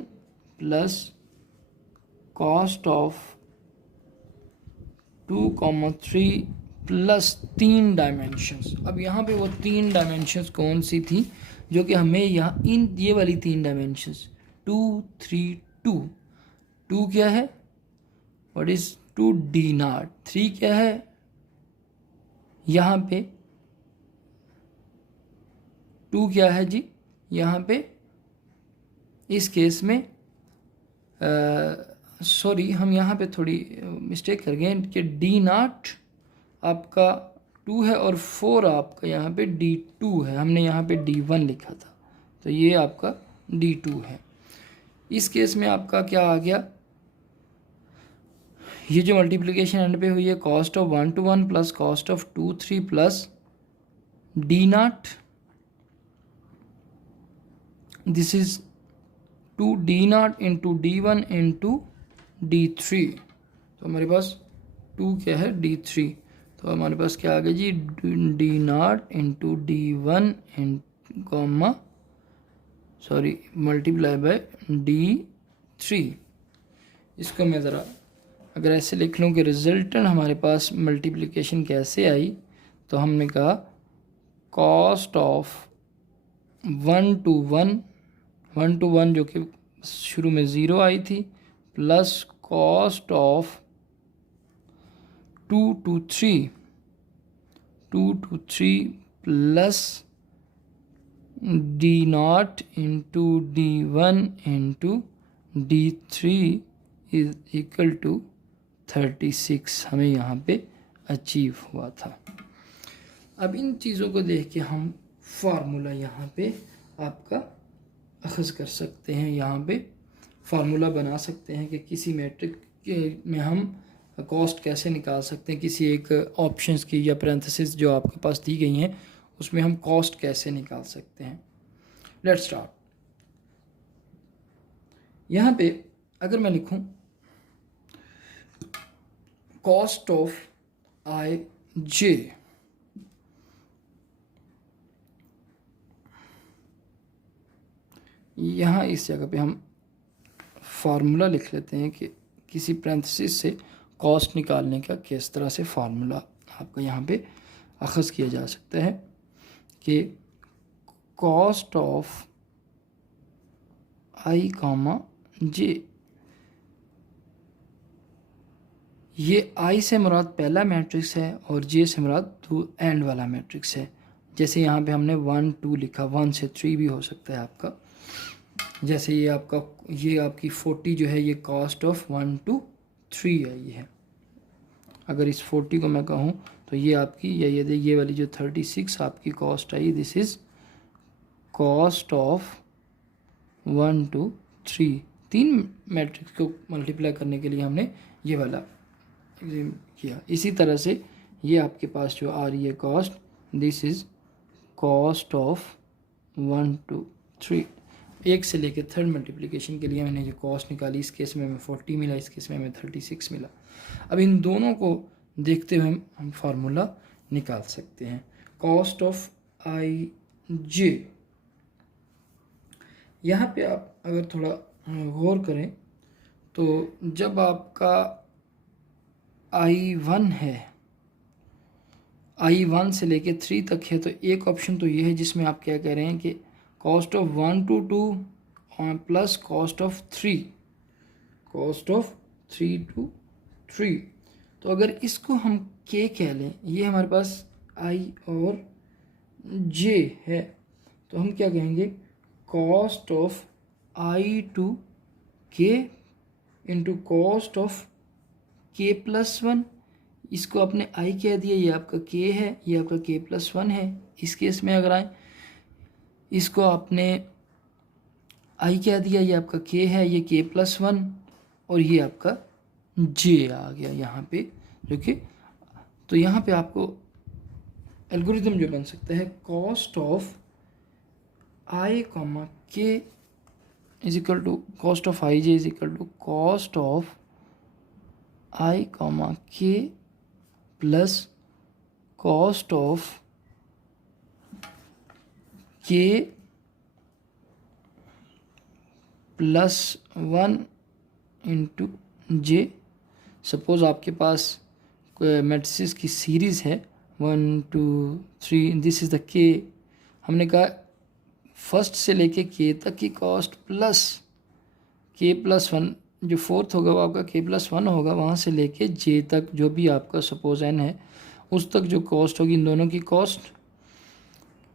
plus cost of 2,3 plus 3 dimensions. अब यहाँ पे वो 3 डायमेंशंस कौन सी थी जो कि हमें यहाँ ये वाली 3 डायमेंशंस 2, 3, 2 क्या है, व्हाट इज 2 D0, 3 क्या है यहाँ पे, 2 क्या है जी यहाँ पे, इस केस में सॉरी हम यहाँ पे थोड़ी मिस्टेक कर गए कि D0 आपका 2 है और 4 आपका यहाँ पे D2 है, हमने यहाँ पे D1 लिखा था, तो ये आपका D2 है। इस केस में आपका क्या आ गया, ये जो मल्टीप्लिकेशन एंड पे हुई है cost of 1 to 1 plus cost of 2, 3 plus D0, this is 2 D0 into D1 into D3। तो हमारे पास 2 क्या है D3, तो हमारे पास क्या आ गया जी D0 into D1 multiply by D3। इसको मैं ज़रा अगर ऐसे लिख लूँ कि रिजल्टेंट हमारे पास मल्टीप्लिकेशन कैसे आई, तो हमने कहा कॉस्ट ऑफ 1 to 1 जो कि शुरू में 0 आई थी, plus cost of 2 to 3 plus D0 into D1 into D3 is equal to 36 हमें यहाँ पे अचीव हुआ था। अब इन चीज़ों को देख के हम फार्मूला यहाँ पे आपका अख़ज़ कर सकते हैं, यहाँ पे फार्मूला बना सकते हैं कि किसी मैट्रिक में हम कॉस्ट कैसे निकाल सकते हैं, किसी एक ऑप्शंस की या पैरेंथेसिस जो आपके पास दी गई हैं उसमें हम कॉस्ट कैसे निकाल सकते हैं। Let's start. यहाँ पे अगर मैं लिखूँ कॉस्ट ऑफ आई जे। यहाँ इस जगह पे हम फार्मूला लिख लेते हैं कि किसी पैरेंथेसिस से कॉस्ट निकालने का किस तरह से फार्मूला आपका यहाँ पे अखज़ किया जा सकता है कि कॉस्ट ऑफ आई कामा जे। ये आई से मुराद पहला मैट्रिक्स है और जे से मुराद एंड वाला मैट्रिक्स है। जैसे यहाँ पे हमने 1 2 लिखा, 1 से 3 भी हो सकता है आपका। जैसे ये आपकी 40 जो है ये कॉस्ट ऑफ 1 2 3 आई है। अगर इस 40 को मैं कहूँ तो ये आपकी ये वाली जो 36 आपकी cost I, this is cost of 1 2 3। 3 matrix को मल्टीप्लाई करने के लिए हमने ये वाला किया। इसी तरह से ये आपके पास जो आ रही है cost, this is cost of 1 2 3। 1 से लेकर 3rd मल्टीप्लिकेशन के लिए मैंने ये कॉस्ट निकाली। इस केस में हमें 40 मिला, इस केस में हमें 36 मिला। अब इन दोनों को देखते हुए हम फार्मूला निकाल सकते हैं। कॉस्ट ऑफ आई जे, यहाँ पे आप अगर थोड़ा गौर करें तो जब आपका I1 है, I1 से लेके 3 तक है, तो एक ऑप्शन तो ये है जिसमें आप क्या कह रहे हैं कि cost of 1 2 2 plus cost of 3 2 3। तो अगर इसको हम के कह लें, ये हमारे पास I और J है, तो हम क्या कहेंगे cost of I2 K into cost of K plus 1। इसको आपने I कह दिया, ये आपका K है, ये आपका K प्लस 1 है। इस केस में अगर आए, इसको आपने I कह दिया, ये आपका K है, ये K प्लस 1 और ये आपका J आ गया यहाँ पे, जो कि तो यहाँ पे आपको एल्गोरिथम जो बन सकता है cost of I comma K is equal to cost of I J is equal to cost of I comma K plus cost of K plus 1 into J। Suppose आपके पास मैट्रिसेस की सीरीज़ है 1 2 3, this is the K। हमने कहा first से लेके K तक की कॉस्ट प्लस K प्लस 1, जो फोर्थ होगा वो आपका K प्लस 1 होगा। वहाँ से लेके J तक जो भी आपका सपोज n है उस तक जो कॉस्ट होगी, इन दोनों की कॉस्ट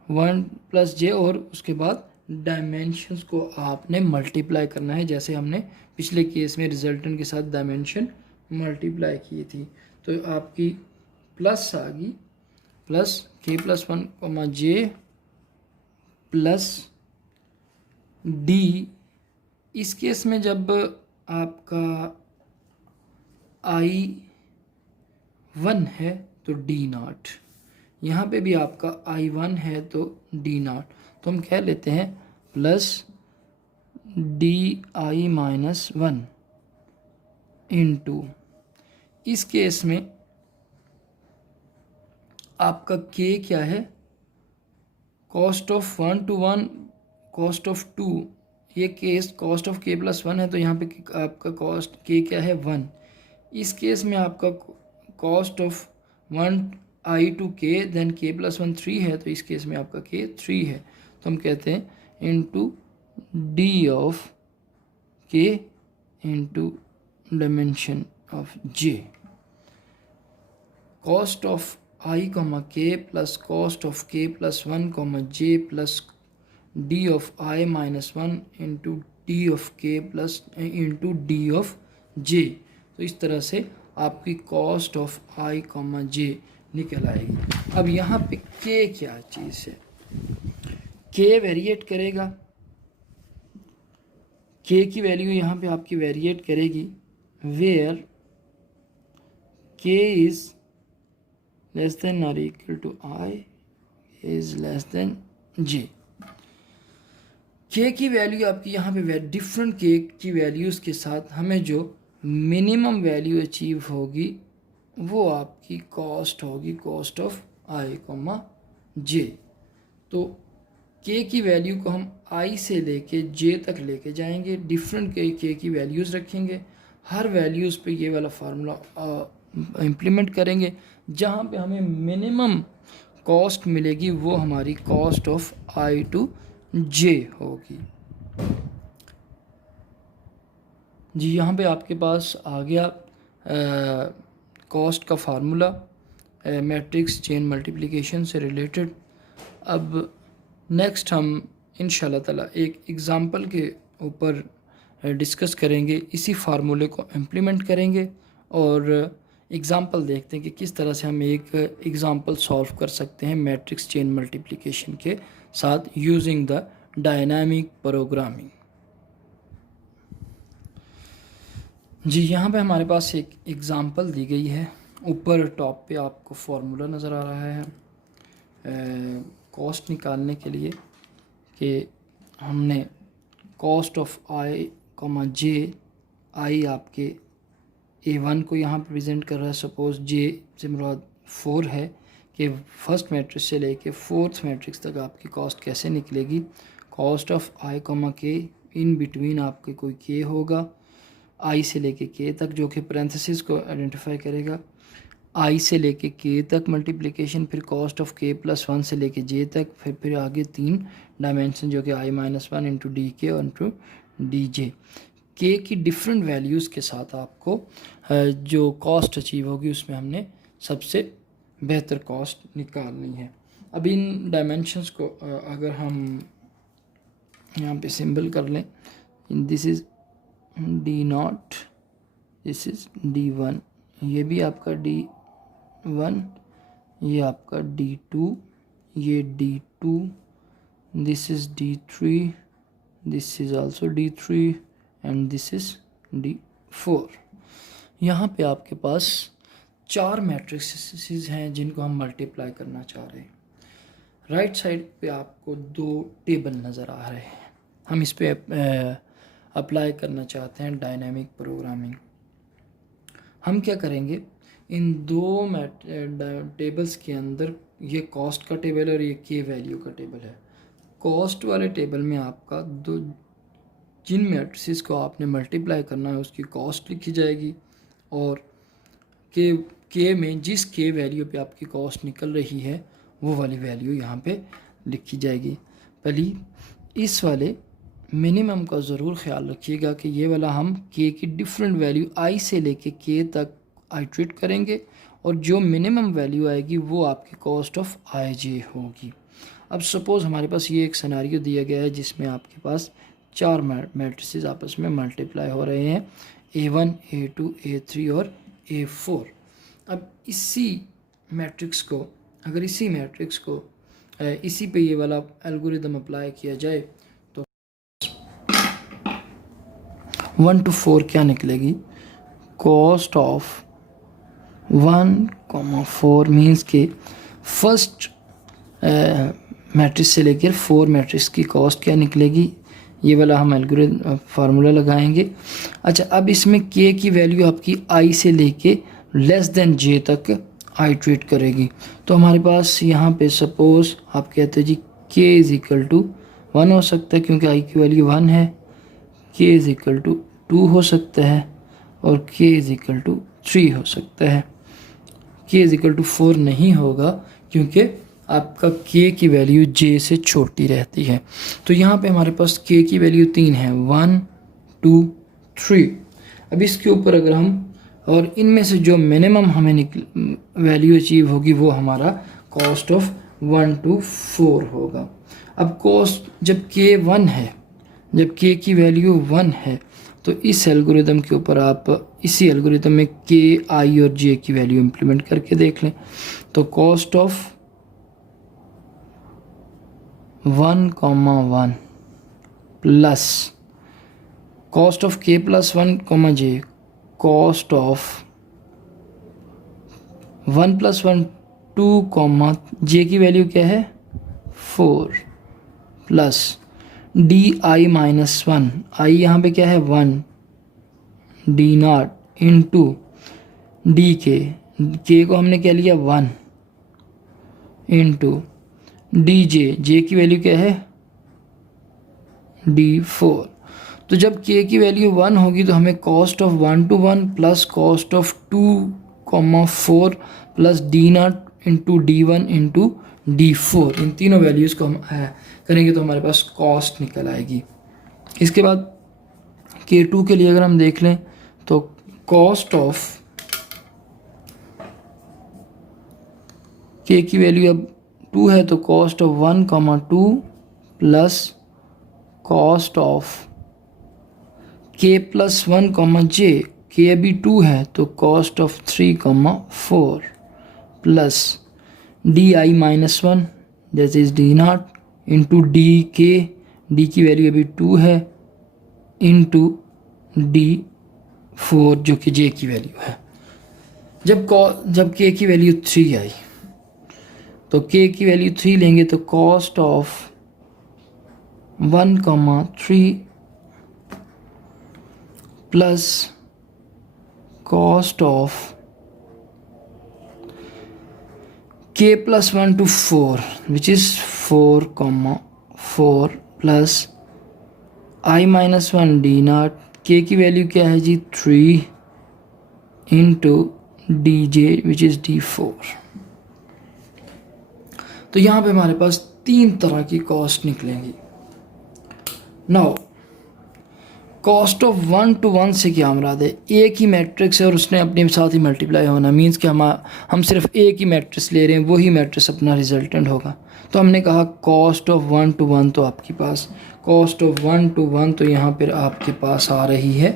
1 प्लस J, और उसके बाद डायमेंशंस को आपने मल्टीप्लाई करना है, जैसे हमने पिछले केस में रिजल्टेंट के साथ डायमेंशन मल्टीप्लाई की थी। तो आपकी प्लस आ गई, plus K plus 1 comma J plus D। इस केस में जब आपका I1 है तो D0, यहाँ पे भी आपका I1 है तो D0, तो हम कह लेते हैं प्लस DI माइनस 1 इंटू, इस केस में आपका K क्या है, cost of 1 to 1 cost of 2। ये case cost of K plus 1 है, तो यहाँ पे आपका कॉस्ट K क्या है 1। इस केस में आपका cost of 1 I to K then K plus 1 3 है, तो इस केस में आपका K 3 है। तो हम कहते हैं into D of K into dimension of J। Cost of I comma K plus cost of K plus 1 comma J plus D of I minus 1 into D of K plus into D of J। तो इस तरह से आपकी cost of I comma J निकल आएगी। अब यहाँ पे K क्या चीज़ है, K वेरिएट करेगा, K की वैल्यू यहाँ पे आपकी वेरिएट करेगी where K is less than और equal to I is less than J। K की वैल्यू आपकी यहाँ पे डिफरेंट K की वैल्यूज़ के साथ हमें जो मिनिमम वैल्यू अचीव होगी वो आपकी कॉस्ट होगी कॉस्ट ऑफ आई कॉमा जे। तो के की वैल्यू को हम आई से लेके जे तक लेके जाएंगे, डिफरेंट के की वैल्यूज़ रखेंगे, हर वैल्यूज़ पे ये वाला फार्मूला इम्प्लीमेंट करेंगे। जहाँ पे हमें मिनिमम कॉस्ट मिलेगी वो हमारी कॉस्ट ऑफ आई टू जे होगी। जी यहाँ पे आपके पास आ गया कॉस्ट का फार्मूला मैट्रिक्स चेन मल्टीप्लिकेशन से रिलेटेड। अब नेक्स्ट हम इंशाल्लाह ताला एक एग्ज़ाम्पल के ऊपर डिस्कस करेंगे, इसी फार्मूले को इम्प्लीमेंट करेंगे और एग्ज़ाम्पल देखते हैं कि किस तरह से हम एक एग्ज़ाम्पल सॉल्व कर सकते हैं मैट्रिक्स चेन मल्टीप्लिकेशन के साथ यूजिंग द डायनामिक प्रोग्रामिंग। जी यहाँ पे हमारे पास एक एग्ज़ाम्पल दी गई है। ऊपर टॉप पे आपको फार्मूला नज़र आ रहा है कॉस्ट निकालने के लिए कि हमने कॉस्ट ऑफ आई कॉमा जे, आई आपके A1 को यहाँ प्रेजेंट कर रहा है, सपोज़ जे से मुराद 4 है कि फर्स्ट मैट्रिक्स से लेके फोर्थ मैट्रिक्स तक आपकी कॉस्ट कैसे निकलेगी। कॉस्ट ऑफ आई कॉमा के, इन बिटवीन आपके कोई के होगा आई से लेके के तक जो कि पैरेंथेसिस को आइडेंटिफाई करेगा, आई से लेके के तक मल्टीप्लिकेशन, फिर कॉस्ट ऑफ के प्लस 1 से लेके जे तक, फिर आगे 3 डायमेंशन जो कि आई माइनस 1 इंटू डी के और इंटू डी जे। के की डिफरेंट वैल्यूज़ के साथ आपको जो कॉस्ट अचीव होगी उसमें हमने सबसे बेहतर कॉस्ट निकालनी है। अब इन डायमेंशंस को अगर हम यहाँ पे सिंबल कर लें, this is D0, this is D1, ये भी आपका D1, ये आपका D2, ये D2, this is D3, this is also D3 and this is D4। यहाँ पे आपके पास 4 मैट्रिक्सेस हैं जिनको हम मल्टीप्लाई करना चाह रहे हैं। राइट साइड पे आपको 2 टेबल नज़र आ रहे हैं, हम इस पे अप्लाई करना चाहते हैं डायनामिक प्रोग्रामिंग। हम क्या करेंगे, इन 2 टेबल्स के अंदर ये कॉस्ट का टेबल है और ये के वैल्यू का टेबल है। कॉस्ट वाले टेबल में आपका जिन मैट्रिसेस को आपने मल्टीप्लाई करना है उसकी कॉस्ट लिखी जाएगी और के में जिस के वैल्यू पे आपकी कॉस्ट निकल रही है वो वाली वैल्यू यहाँ पे लिखी जाएगी। पहली इस वाले मिनिमम का ज़रूर ख्याल रखिएगा कि ये वाला हम के की डिफरेंट वैल्यू आई से लेके के तक आइट्रेट करेंगे और जो मिनिमम वैल्यू आएगी वो आपकी कॉस्ट ऑफ आई जे होगी। अब सपोज़ हमारे पास ये एक सिनेरियो दिया गया है जिसमें आपके पास 4 मैट्रिसेस आपस में मल्टीप्लाई हो रहे हैं, A1, A2, A3 और A4। अब इसी मैट्रिक्स को इसी पे ये वाला एल्गोरिदम अप्लाई किया जाए तो 1 to 4 क्या निकलेगी, कॉस्ट ऑफ 1,4 मीन्स के फर्स्ट मैट्रिक्स से लेकर 4 मैट्रिक्स की कॉस्ट क्या निकलेगी, ये वाला हम एल्गोरिथम फार्मूला लगाएंगे। अच्छा, अब इसमें के की वैल्यू आपकी आई से लेके लेस देन जे तक आइट्रेट करेगी। तो हमारे पास यहाँ पे सपोज़ आप कहते हैं जी के इज़ इक्वल टू 1 हो सकता है क्योंकि आई की वैल्यू 1 है, के इज़ इक्वल टू 2 हो सकता है और के इज़ इक्वल टू 3 हो सकता है। के इज़ इक्वल टू 4 नहीं होगा क्योंकि आपका के की वैल्यू जे से छोटी रहती है। तो यहाँ पे हमारे पास के की वैल्यू 3 है, 1, 2, 3। अब इसके ऊपर अगर हम और इनमें से जो मिनिमम हमें वैल्यू अचीव होगी वो हमारा कॉस्ट ऑफ 1 to 4 होगा। अब कॉस्ट जब के 1 है, जब के की वैल्यू 1 है तो इस एल्गोरिदम के ऊपर आप इसी एल्गोरिदम में के, आई और जे की वैल्यू इम्प्लीमेंट करके देख लें। तो cost of 1,1 plus cost of के प्लस 1, जे, कॉस्ट ऑफ 1 + 1 2, जे की वैल्यू क्या है 4 प्लस डी आई माइनस 1, आई यहाँ पे क्या है 1, D0 इंटू डी के, के को हमने क्या लिया 1 इंटू डी जे की वैल्यू क्या है D4। तो जब k की वैल्यू 1 होगी तो हमें cost of 1 to 1 plus cost of 2,4 plus D0 into D1 into D4, इन तीनों वैल्यूज़ को हम करेंगे तो हमारे पास कॉस्ट निकल आएगी। इसके बाद K2 के लिए अगर हम देख लें तो कॉस्ट ऑफ k की वैल्यू अब 2 है तो cost of 1,2 plus cost of k plus 1, j, k अभी 2 है तो cost of 3,4 plus di minus 1 that is D0 into D की वैल्यू अभी 2 है इंटू D4 जो कि j की वैल्यू है। जब k की वैल्यू 3 आई तो k की वैल्यू 3 लेंगे तो cost of 1,3 plus cost of k plus 1 to 4 which is 4,4 plus i minus 1 D0, k की वैल्यू क्या है जी 3 into dj which is D4। तो यहाँ पे हमारे पास 3 तरह की कॉस्ट निकलेंगी। नाउ कॉस्ट ऑफ 1 to 1 से क्या मुराद है, एक ही मैट्रिक्स है और उसने अपने साथ ही मल्टीप्लाई होना, मीन्स कि हम सिर्फ एक ही मैट्रिक्स ले रहे हैं, वही मैट्रिक्स अपना रिजल्टेंट होगा। तो हमने कहा कॉस्ट ऑफ 1 to 1 तो आपके पास कॉस्ट ऑफ 1 to 1 तो यहाँ पर आपके पास आ रही है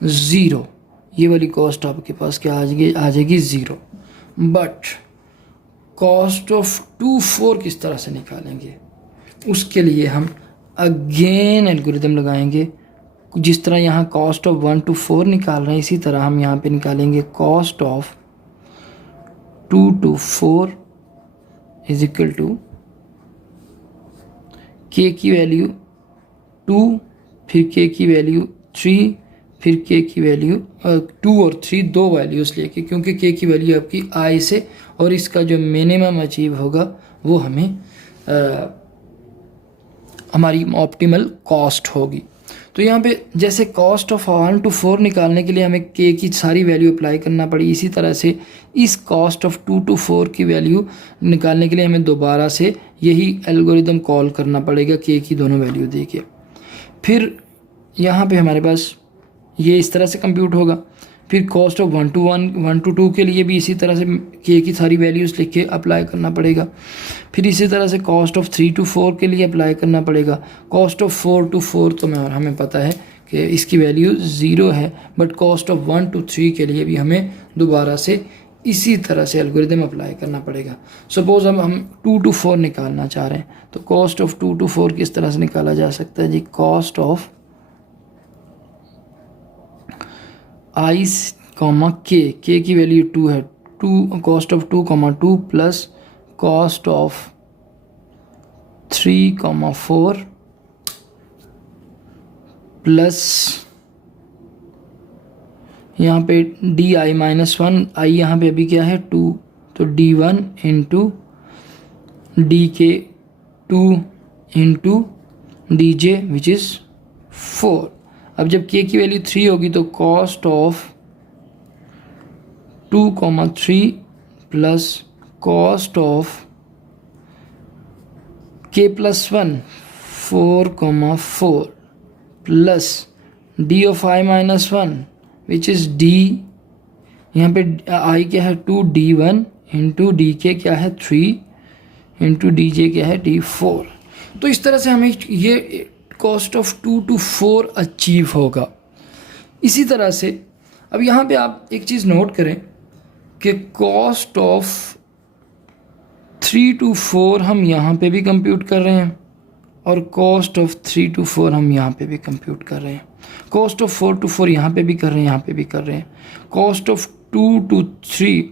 0, ये वाली कॉस्ट आपके पास क्या आ जाएगी 0। बट कॉस्ट ऑफ 2 4 किस तरह से निकालेंगे, उसके लिए हम अगेन एल्गोरिदम लगाएंगे। जिस तरह यहाँ कॉस्ट ऑफ 1 to 4 निकाल रहे हैं इसी तरह हम यहाँ पे निकालेंगे cost of 2 to 4 is equal to k की वैल्यू 2, फिर k की वैल्यू 3, फिर k की वैल्यू 2 और 3 दो वैल्यूज़ लेके, क्योंकि k की वैल्यू आपकी i से और इसका जो मिनिमम अचीव होगा वो हमें हमारी ऑप्टिमल कॉस्ट होगी। तो यहाँ पे जैसे कॉस्ट ऑफ 1 to 4 निकालने के लिए हमें k की सारी वैल्यू अप्लाई करना पड़ी, इसी तरह से इस कॉस्ट ऑफ 2 to 4 की वैल्यू निकालने के लिए हमें दोबारा से यही एल्गोरिदम कॉल करना पड़ेगा k की दोनों वैल्यू दे के। फिर यहाँ पे हमारे पास ये इस तरह से कंप्यूट होगा। फिर कॉस्ट ऑफ 1 to 1 1 to 2 के लिए भी इसी तरह से k की सारी वैल्यूज़ लिख के अप्लाई करना पड़ेगा। फिर इसी तरह से कॉस्ट ऑफ 3 to 4 के लिए अप्लाई करना पड़ेगा। कॉस्ट ऑफ 4 to 4 तो हमें पता है कि इसकी वैल्यू 0 है, बट कॉस्ट ऑफ 1 to 3 के लिए भी हमें दोबारा से इसी तरह से एल्गोरिदम अप्लाई करना पड़ेगा। सपोज हम 2 to 4 निकालना चाह रहे हैं तो कॉस्ट ऑफ 2 to 4 किस तरह से निकाला जा सकता है जी, कॉस्ट ऑफ i, k की वैल्यू 2 है, 2 cost of 2,2 plus cost of 3,4 plus यहाँ पे di माइनस 1, i यहाँ पे अभी क्या है 2, तो d1 into dk 2 into dj which is 4। अब जब k की वैल्यू 3 होगी तो cost of 2,3 plus cost of k plus 1 4,4 plus d of i minus 1 which is d, यहाँ पे i क्या है 2, d1 इंटू dk क्या है 3 इंटू dj क्या है d4। तो इस तरह से हमें ये कॉस्ट ऑफ 2 to 4 अचीव होगा। इसी तरह से अब यहाँ पे आप एक चीज़ नोट करें कि कॉस्ट ऑफ 3 to 4 हम यहाँ पे भी कंप्यूट कर रहे हैं और कॉस्ट ऑफ 3 to 4 हम यहाँ पे भी कंप्यूट कर रहे हैं। कॉस्ट ऑफ 4 to 4 यहाँ पे भी कर रहे हैं, यहाँ पे भी कर रहे हैं। कॉस्ट ऑफ 2 to 3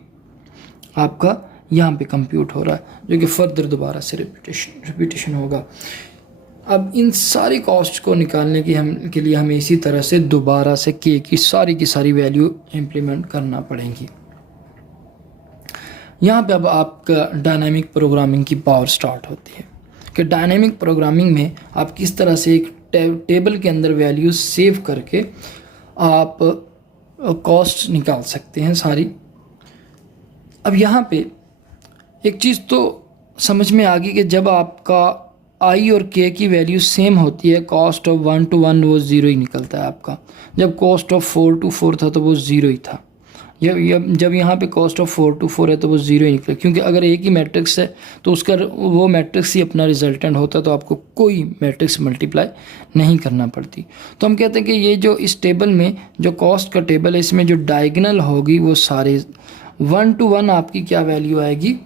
आपका यहाँ पे कंप्यूट हो रहा है, जो कि फर्दर दोबारा से रिपीटेशन होगा। अब इन सारी कॉस्ट को निकालने के लिए हमें इसी तरह से दोबारा से k की सारी वैल्यू इम्प्लीमेंट करना पड़ेंगी। यहाँ पे अब आपका डायनामिक प्रोग्रामिंग की पावर स्टार्ट होती है कि डायनामिक प्रोग्रामिंग में आप किस तरह से एक टेबल के अंदर वैल्यूज सेव करके आप कॉस्ट निकाल सकते हैं सारी। अब यहाँ पे एक चीज़ तो समझ में आ गई कि जब आपका आई और के की वैल्यू सेम होती है, कॉस्ट ऑफ 1 to 1 वो ज़ीरो ही निकलता है आपका। जब कॉस्ट ऑफ 4 to 4 था तो वो ज़ीरो ही था। जब यहाँ पे कॉस्ट ऑफ 4 to 4 है तो वो ज़ीरो ही निकला, क्योंकि अगर एक ही मैट्रिक्स है तो उसका वो मैट्रिक्स ही अपना रिजल्टेंट होता तो आपको कोई मैट्रिक्स मल्टीप्लाई नहीं करना पड़ती। तो हम कहते हैं कि ये जो इस टेबल में जो कॉस्ट का टेबल है, इसमें जो डायगोनल होगी वो सारे 1 to 1 आपकी क्या वैल्यू आएगी,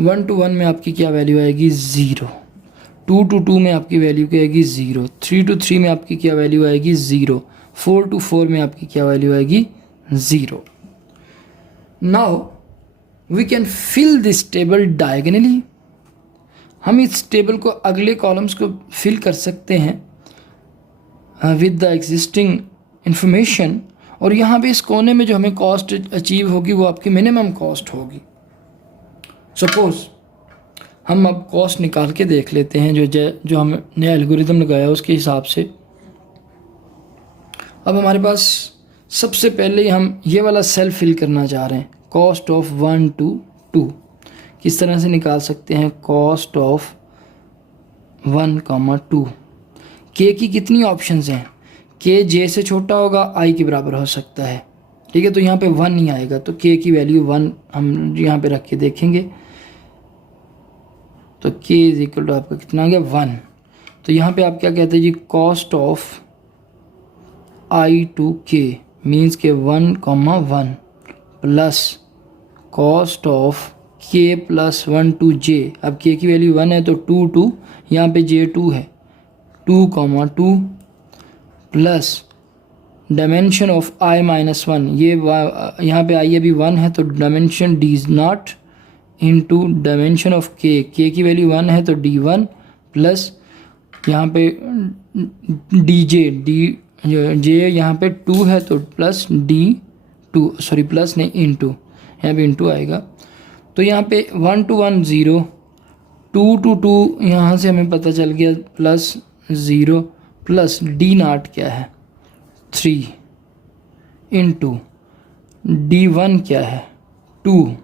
1 to 1 में आपकी क्या वैल्यू आएगी 0, 2 to 2 में आपकी वैल्यू क्या आएगी 0, 3 to 3 में आपकी क्या वैल्यू आएगी 0, 4 to 4 में आपकी क्या वैल्यू आएगी 0। Now we can fill this table diagonally. हम इस टेबल को अगले कॉलम्स को फिल कर सकते हैं विद द एग्जिस्टिंग इंफॉर्मेशन, और यहाँ पे इस कोने में जो हमें कॉस्ट अचीव होगी वो आपकी मिनिमम कॉस्ट होगी। सपोज हम अब कॉस्ट निकाल के देख लेते हैं जो हमने एल्गोरिदम लगाया उसके हिसाब से। अब हमारे पास सबसे पहले हम ये वाला सेल फिल करना चाह रहे हैं, कॉस्ट ऑफ 1 to 2। किस तरह से निकाल सकते हैं, कॉस्ट ऑफ 1, 2। के की कितनी ऑप्शंस हैं, के जे से छोटा होगा, आई के बराबर हो सकता है, ठीक है। तो यहाँ पे 1 नहीं आएगा, तो के की वैल्यू 1 हम यहाँ पे रख के देखेंगे। तो k इज इक्वल टू आपका कितना आ गया 1। तो यहाँ पे आप क्या कहते हैं जी, cost of i to k means के 1, 1 plus cost of k plus 1 to j। अब k की वैल्यू 1 है तो 2 2, यहाँ पे j 2 है, 2, 2 plus dimension of i minus 1, ये यहाँ पे i अभी 1 है तो dimension d is not into dimension of के की वैल्यू 1 है तो d1 प्लस यहाँ पे जे यहाँ पे 2 है तो प्लस d2, सॉरी प्लस नहीं इंटू, यहाँ पे इंटू आएगा। तो यहाँ पे 1 to 1 0, 2 to 2 यहाँ से हमें पता चल गया प्लस 0 प्लस d0 क्या है 3 इंटू d1 क्या है 2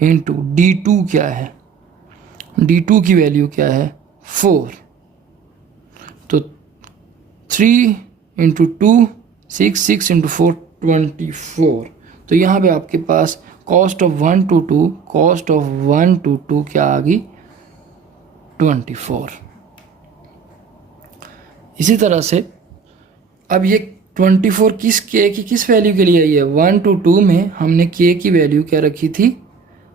इंटू d2 क्या है, d2 की वैल्यू क्या है 4। तो 3 इंटू 2 6, 6 इंटू 4 24। तो यहाँ पे आपके पास cost of 1 to 2, cost of 1 to 2 क्या आ गई 24। इसी तरह से अब ये 24 किस वैल्यू के लिए आई है, 1 to 2 में हमने k की वैल्यू क्या रखी थी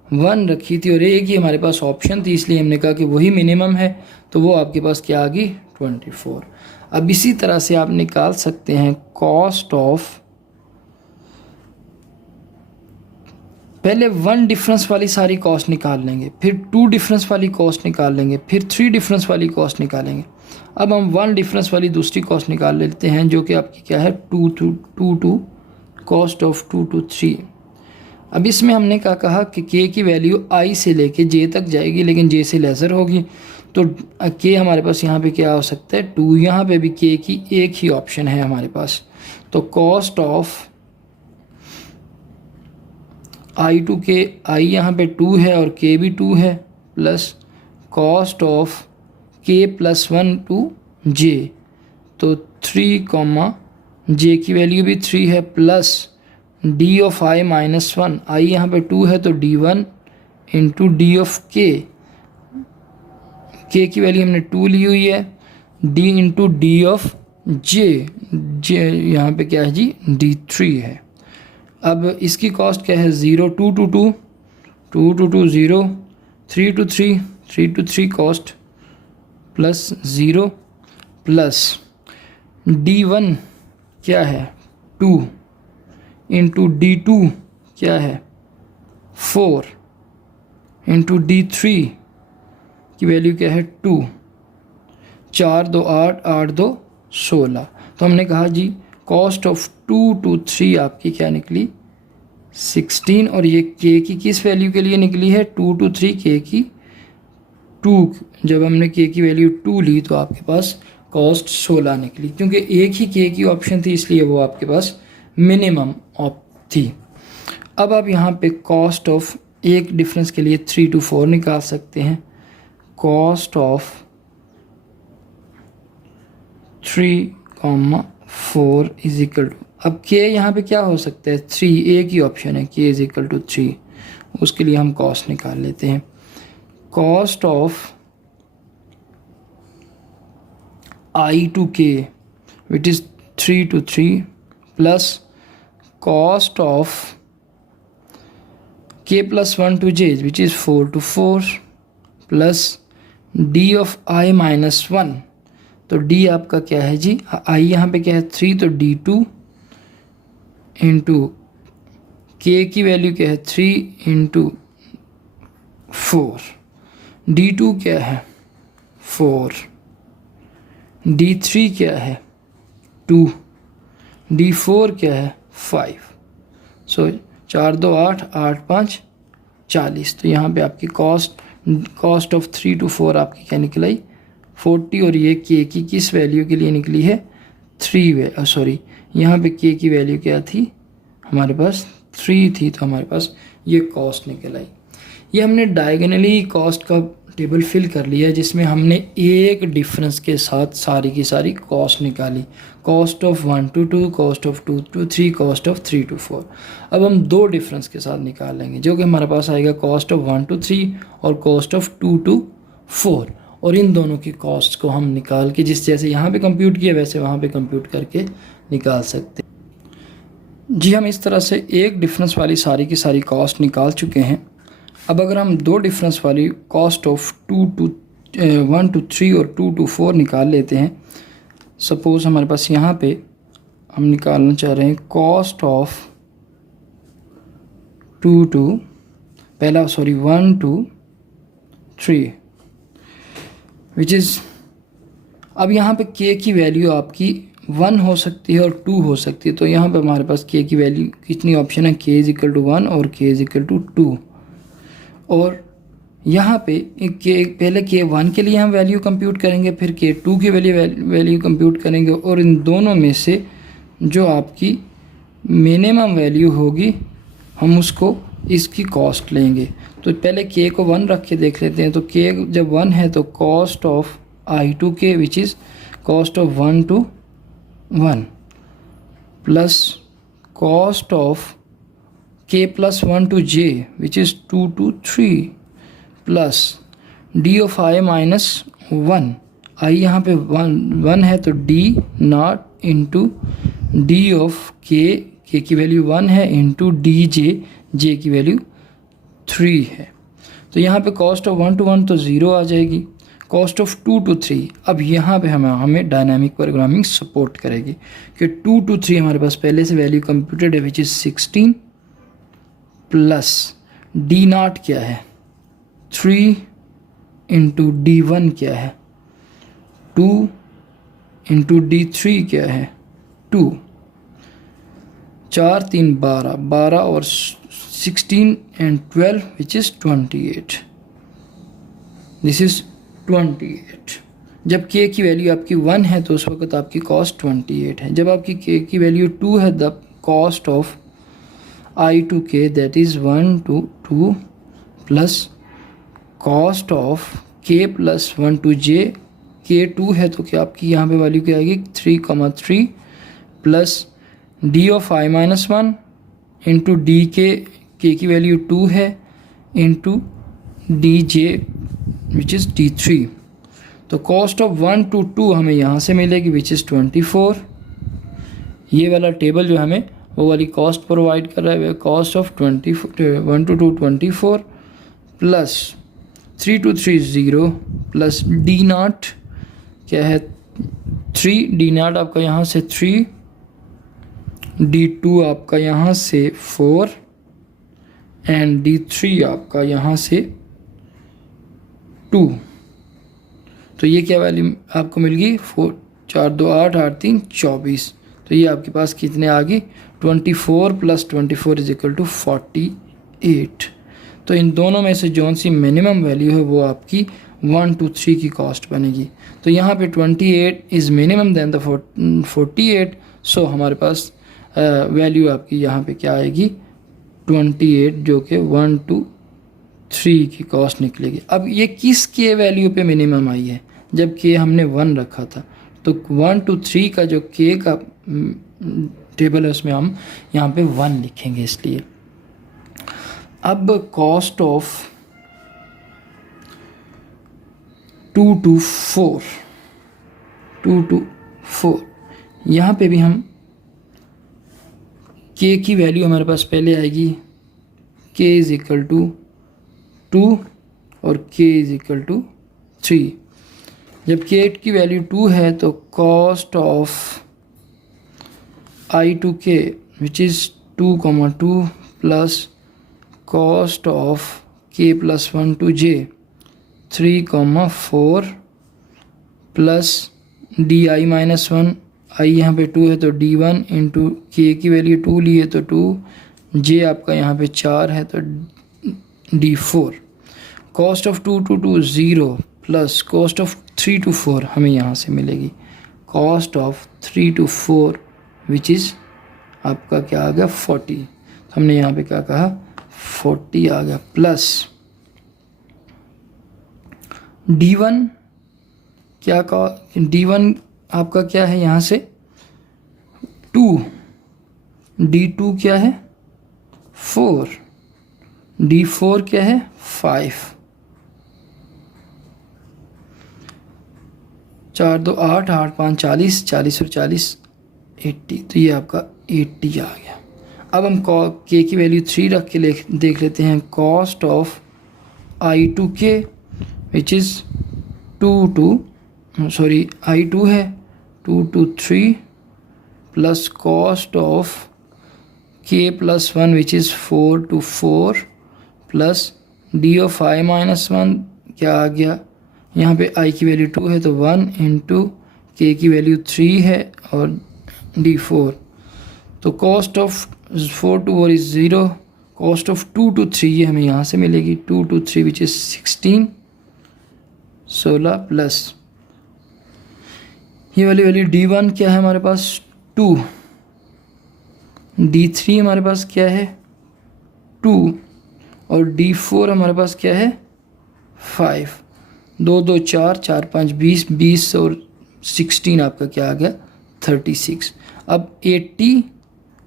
1 रखी थी, और एक ही हमारे पास ऑप्शन थी, इसलिए हमने कहा कि वही मिनिमम है, तो वो आपके पास क्या आ गई 24। अब इसी तरह से आप निकाल सकते हैं कॉस्ट ऑफ, पहले 1 डिफरेंस वाली सारी कॉस्ट निकाल लेंगे, फिर 2 डिफरेंस वाली कॉस्ट निकाल लेंगे, फिर 3 डिफरेंस वाली कॉस्ट निकालेंगे। अब हम 1 डिफरेंस वाली दूसरी कॉस्ट निकाल लेते हैं जो कि आपकी क्या है 2 to कॉस्ट ऑफ 2 to 3। अब इसमें हमने क्या कहा कि k की वैल्यू i से लेके j तक जाएगी, लेकिन j से लेसर होगी, तो k हमारे पास यहाँ पे क्या हो सकता है 2, यहाँ पे भी k की एक ही ऑप्शन है हमारे पास। तो cost of i to k, i यहाँ पे 2 है और k भी 2 है, plus cost of k plus 1 to j, तो 3, j की वैल्यू भी 3 है, plus d of i minus 1, i यहाँ पे 2 है तो d1 into d of k की वैल्यू हमने 2 ली हुई है, d into d of j यहाँ पे क्या है जी d3 है। अब इसकी कॉस्ट क्या है 0, 2 to 2, 2 to 2 0, 3 to 3, 3 to 3 cost plus 0 plus d1 क्या है 2 इंटू d2 क्या है 4 इंटू d3 की वैल्यू क्या है 2, 4 2 8, 8 2 16। तो हमने कहा जी कॉस्ट ऑफ 2 to 3 आपकी क्या निकली 16 और ये के की किस वैल्यू के लिए निकली है 2 to 3 के की 2। जब हमने के की वैल्यू 2 ली तो आपके पास कॉस्ट 16 निकली, क्योंकि एक ही के की ऑप्शन थी इसलिए वो आपके पास मिनिमम ऑप थी। अब आप यहाँ पे कॉस्ट ऑफ एक डिफरेंस के लिए 3 to 4 निकाल सकते हैं। Cost of 3,4 is equal to, अब के यहाँ पे क्या हो सकता है 3, एक ही ऑप्शन है के इज इक्वल टू 3, उसके लिए हम कॉस्ट निकाल लेते हैं। Cost of I to k which is 3 to 3 plus cost of k plus 1 to j which is 4 to 4 plus d of I minus 1, तो d आपका क्या है जी, I यहाँ पे क्या है 3, तो d2 इंटू k की वैल्यू क्या है 3 इंटू 4, d2 क्या है 4, d3 क्या है 2, d4 क्या है 5। सो 4 2 8, 8 5 40। तो यहाँ पे आपकी कॉस्ट ऑफ 3 to 4 आपकी क्या निकल आई 40, और ये के की किस वैल्यू के लिए निकली है 3 सॉरी यहाँ पे के की वैल्यू क्या थी हमारे पास 3 थी, तो हमारे पास ये कॉस्ट निकल आई। ये हमने डायगोनली कॉस्ट का टेबल फिल कर लिया जिसमें हमने एक डिफरेंस के साथ सारी की सारी कॉस्ट निकाली, cost of 1 to 2, cost of 2 to 3, cost of 3 to 4। अब हम दो डिफरेंस के साथ निकाल लेंगे जो कि हमारे पास आएगा कॉस्ट ऑफ 1 to 3 और कॉस्ट ऑफ 2 to 4, और इन दोनों की कॉस्ट को हम निकाल के जिस जैसे यहाँ पे कंप्यूट किया वैसे वहाँ पे कंप्यूट करके निकाल सकते हैं। जी हम इस तरह से एक डिफरेंस वाली सारी की सारी कॉस्ट निकाल चुके हैं। अब अगर हम दो डिफरेंस वाली कॉस्ट ऑफ 1 to 3 और 2 to 4 निकाल लेते हैं। सपोज़ हमारे पास यहाँ पे हम निकालना चाह रहे हैं cost of 1 to 3 which is, अब यहाँ पे के की वैल्यू आपकी 1 हो सकती है और 2 हो सकती है, तो यहाँ पे हमारे पास के की वैल्यू कितनी ऑप्शन है के इज इक्वल टू 1 और के इज इक्वल टू 2, और यहाँ पे के पहले के 1 के लिए हम वैल्यू कंप्यूट करेंगे, फिर के 2 की वैल्यू कंप्यूट करेंगे, और इन दोनों में से जो आपकी मिनिमम वैल्यू होगी हम उसको इसकी कॉस्ट लेंगे। तो पहले के को 1 रख के देख लेते हैं। तो के जब 1 है तो cost of I2k which is cost of 1 to 1 plus cost of k plus 1 to j which is 2 to 3 plus d of I minus 1, I यहाँ पे 1 है तो d not into d of k की वैल्यू 1 है into j की value 3 है। तो यहाँ पे कॉस्ट ऑफ 1 to 1 तो 0 आ जाएगी। कॉस्ट ऑफ 2 to 3, अब यहाँ पे हमें डायनामिक प्रोग्रामिंग सपोर्ट करेगी कि 2 to 3 हमारे पास पहले से वैल्यू कंप्यूटेड है which is 16 plus D not क्या है 3 इंटू D1 क्या है 2 इंटू D3 क्या है 2, 4 3 12 और 16 and 12 which is 28, this is 28। जब k की वैल्यू आपकी 1 है तो उस वक्त आपकी कॉस्ट 28 है। जब आपकी k की वैल्यू 2 है the cost of I2k that is 1 to 2 plus cost of k plus 1 to j, k 2 है तो क्या आपकी यहाँ पे वैल्यू क्या आएगी 3,3 plus d of I minus 1 into D के की वैल्यू 2 है into D J which is D3। तो कॉस्ट ऑफ 1 to 2 हमें यहाँ से मिलेगी विच इज़ 24। ये वाला टेबल जो हमें वो वाली कॉस्ट प्रोवाइड कर रहा है cost of 1 to 2 24 plus 3 to 3 0 plus D not क्या है 3, डी नॉट आपका यहाँ से 3, D2 आपका यहाँ से 4 एंड D3 आपका यहाँ से 2। तो ये क्या वैल्यू आपको मिल गई 4 4 2 8 8 3 24। तो ये आपके पास कितने आ गई 24 + 24 = 48। तो इन दोनों में से जौन सी मिनिमम वैल्यू है वो आपकी 1 2 3 की कॉस्ट बनेगी। तो यहाँ पे 28 इज़ मिनिमम दैन द 48। सो हमारे पास वैल्यू आपकी यहाँ पे क्या आएगी 28, जो कि 1 2 3 की कॉस्ट निकलेगी। अब ये किस के वैल्यू पे मिनिमम आई है, जब के हमने 1 रखा था। तो 1 2 3 का जो के का टेबल है उसमें हम यहाँ पे 1 लिखेंगे इसलिए। अब कॉस्ट ऑफ 2 to 4, 2 to 4, यहाँ पे भी हम के की वैल्यू हमारे पास पहले आएगी k = 2 और k = 3। जब k की वैल्यू 2 है तो cost of I to k which is 2, plus cost of k + 1 to j 3, 4 plus D आई -1, आई यहाँ पे 2 है तो d1 इंटू के की वैल्यू 2 ली है तो 2, जे आपका यहाँ पे 4 है तो d4। Cost of 2 to 2 0 plus cost of 3 to 4 हमें यहाँ से मिलेगी cost of 3 to 4 which is आपका क्या आ गया 40। हमने यहाँ पे क्या कहा 40 आ गया, प्लस d1 क्या का d1 आपका क्या है यहाँ से 2, d2 क्या है 4, d4 क्या है 5, 4 2 8, 8 5 40, 40 और 40 80। तो ये आपका 80 आ गया। अब हम के की वैल्यू 3 रख के देख लेते हैं। कॉस्ट ऑफ आई टू के विच इज़ 2 है 2 to 3 plus cost of k + 1 which is 4 to 4 plus d of i -1 क्या आ गया, यहाँ पे i की वैल्यू 2 है तो 1 इंटू k की वैल्यू 3 है और d4। तो cost of 4 to 4 is 0, cost of 2 to 3 ये हमें यहाँ से मिलेगी 2 to 3 विच इज़ 16 प्लस ये वाली वैल्यू d1 क्या है हमारे पास 2, d3 हमारे पास क्या है 2 और d4 हमारे पास क्या है 5। 2 2 4, 4 5 20, 20 और 16 आपका क्या आ गया 36। अब 80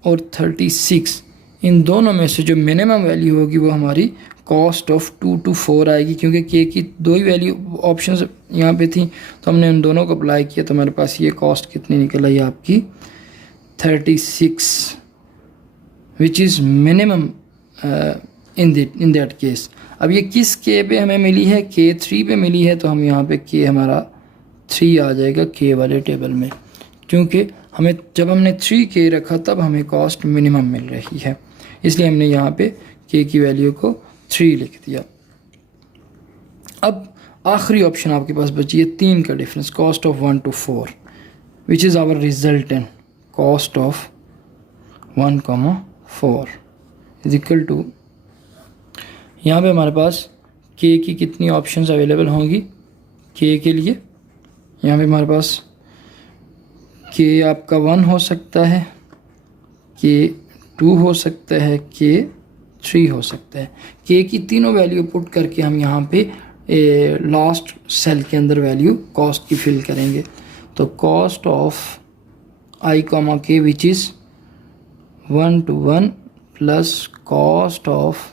और 36 इन दोनों में से जो मिनिमम वैल्यू होगी वो हमारी कॉस्ट ऑफ 2 to 4 आएगी, क्योंकि के की 2 ही वैल्यू ऑप्शंस यहाँ पे थी तो हमने उन दोनों को अप्लाई किया तो हमारे पास ये कॉस्ट कितनी निकल आई आपकी 36 विच is minimum in that case. अब ये किस के पे हमें मिली है के 3 पे मिली है तो हम यहाँ पे के हमारा 3 आ जाएगा के वाले टेबल में, क्योंकि हमें जब हमने 3 के रखा तब हमें कॉस्ट मिनिमम मिल रही है, इसलिए हमने यहाँ पे के की वैल्यू को 3 लिख दिया। अब आखिरी ऑप्शन आपके पास बची है 3 का difference cost of 1 to 4 which is our resultant cost of 1, 4 is equal to, यहाँ पे हमारे पास के की कितनी ऑप्शंस अवेलेबल होंगी के लिए। यहाँ पे हमारे पास के आपका 1 हो सकता है, के 2 हो सकता है, के 3 हो सकता है। के की तीनों वैल्यू पुट करके हम यहाँ पे लास्ट सेल के अंदर वैल्यू कॉस्ट की फिल करेंगे। तो कॉस्ट ऑफ आई के which is 1 to 1 plus cost of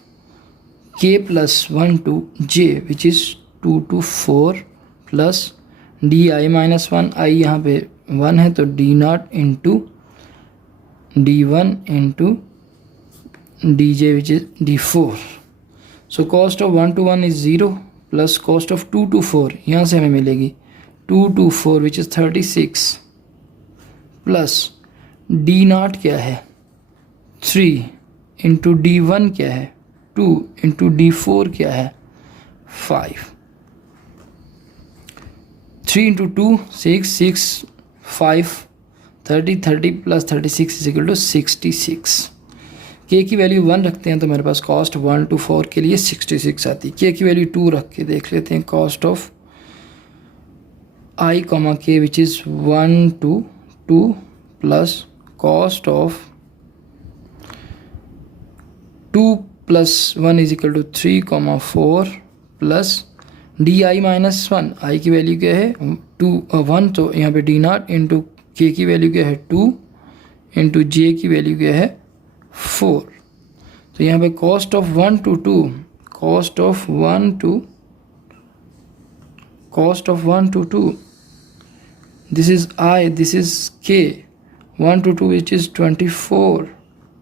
k + 1 to j which is 2 to 4 plus D आई -1, आई यहाँ पे 1 है तो d0 into d1 into dj which is d4। So cost of 1 to 1 is 0 plus cost of 2 to 4 यहाँ से हमें मिलेगी 2 to 4 which is 36 plus d0 क्या है 3 इंटू d1 क्या है 2 इंटू d4 क्या है 5। 3 into 2 6, 6 5 30 plus 36 is equal to 66। K की वैल्यू 1 रखते हैं तो मेरे पास कॉस्ट 1 to 4 के लिए 66 आती है। के की वैल्यू 2 रख के देख लेते हैं। Cost of I comma K which is 1 to 2 plus cost of 2 plus 1 is equal to 3 comma 4 plus D I minus 1। I की वैल्यू क्या है 1, तो यहाँ पे डी नॉट इंटू के की वैल्यू क्या है 2 इंटू जे की वैल्यू क्या है 4। तो यहाँ पे cost of 1 to 2, cost of 1 to 2, this is I, this is के, 1 to 2 which is 24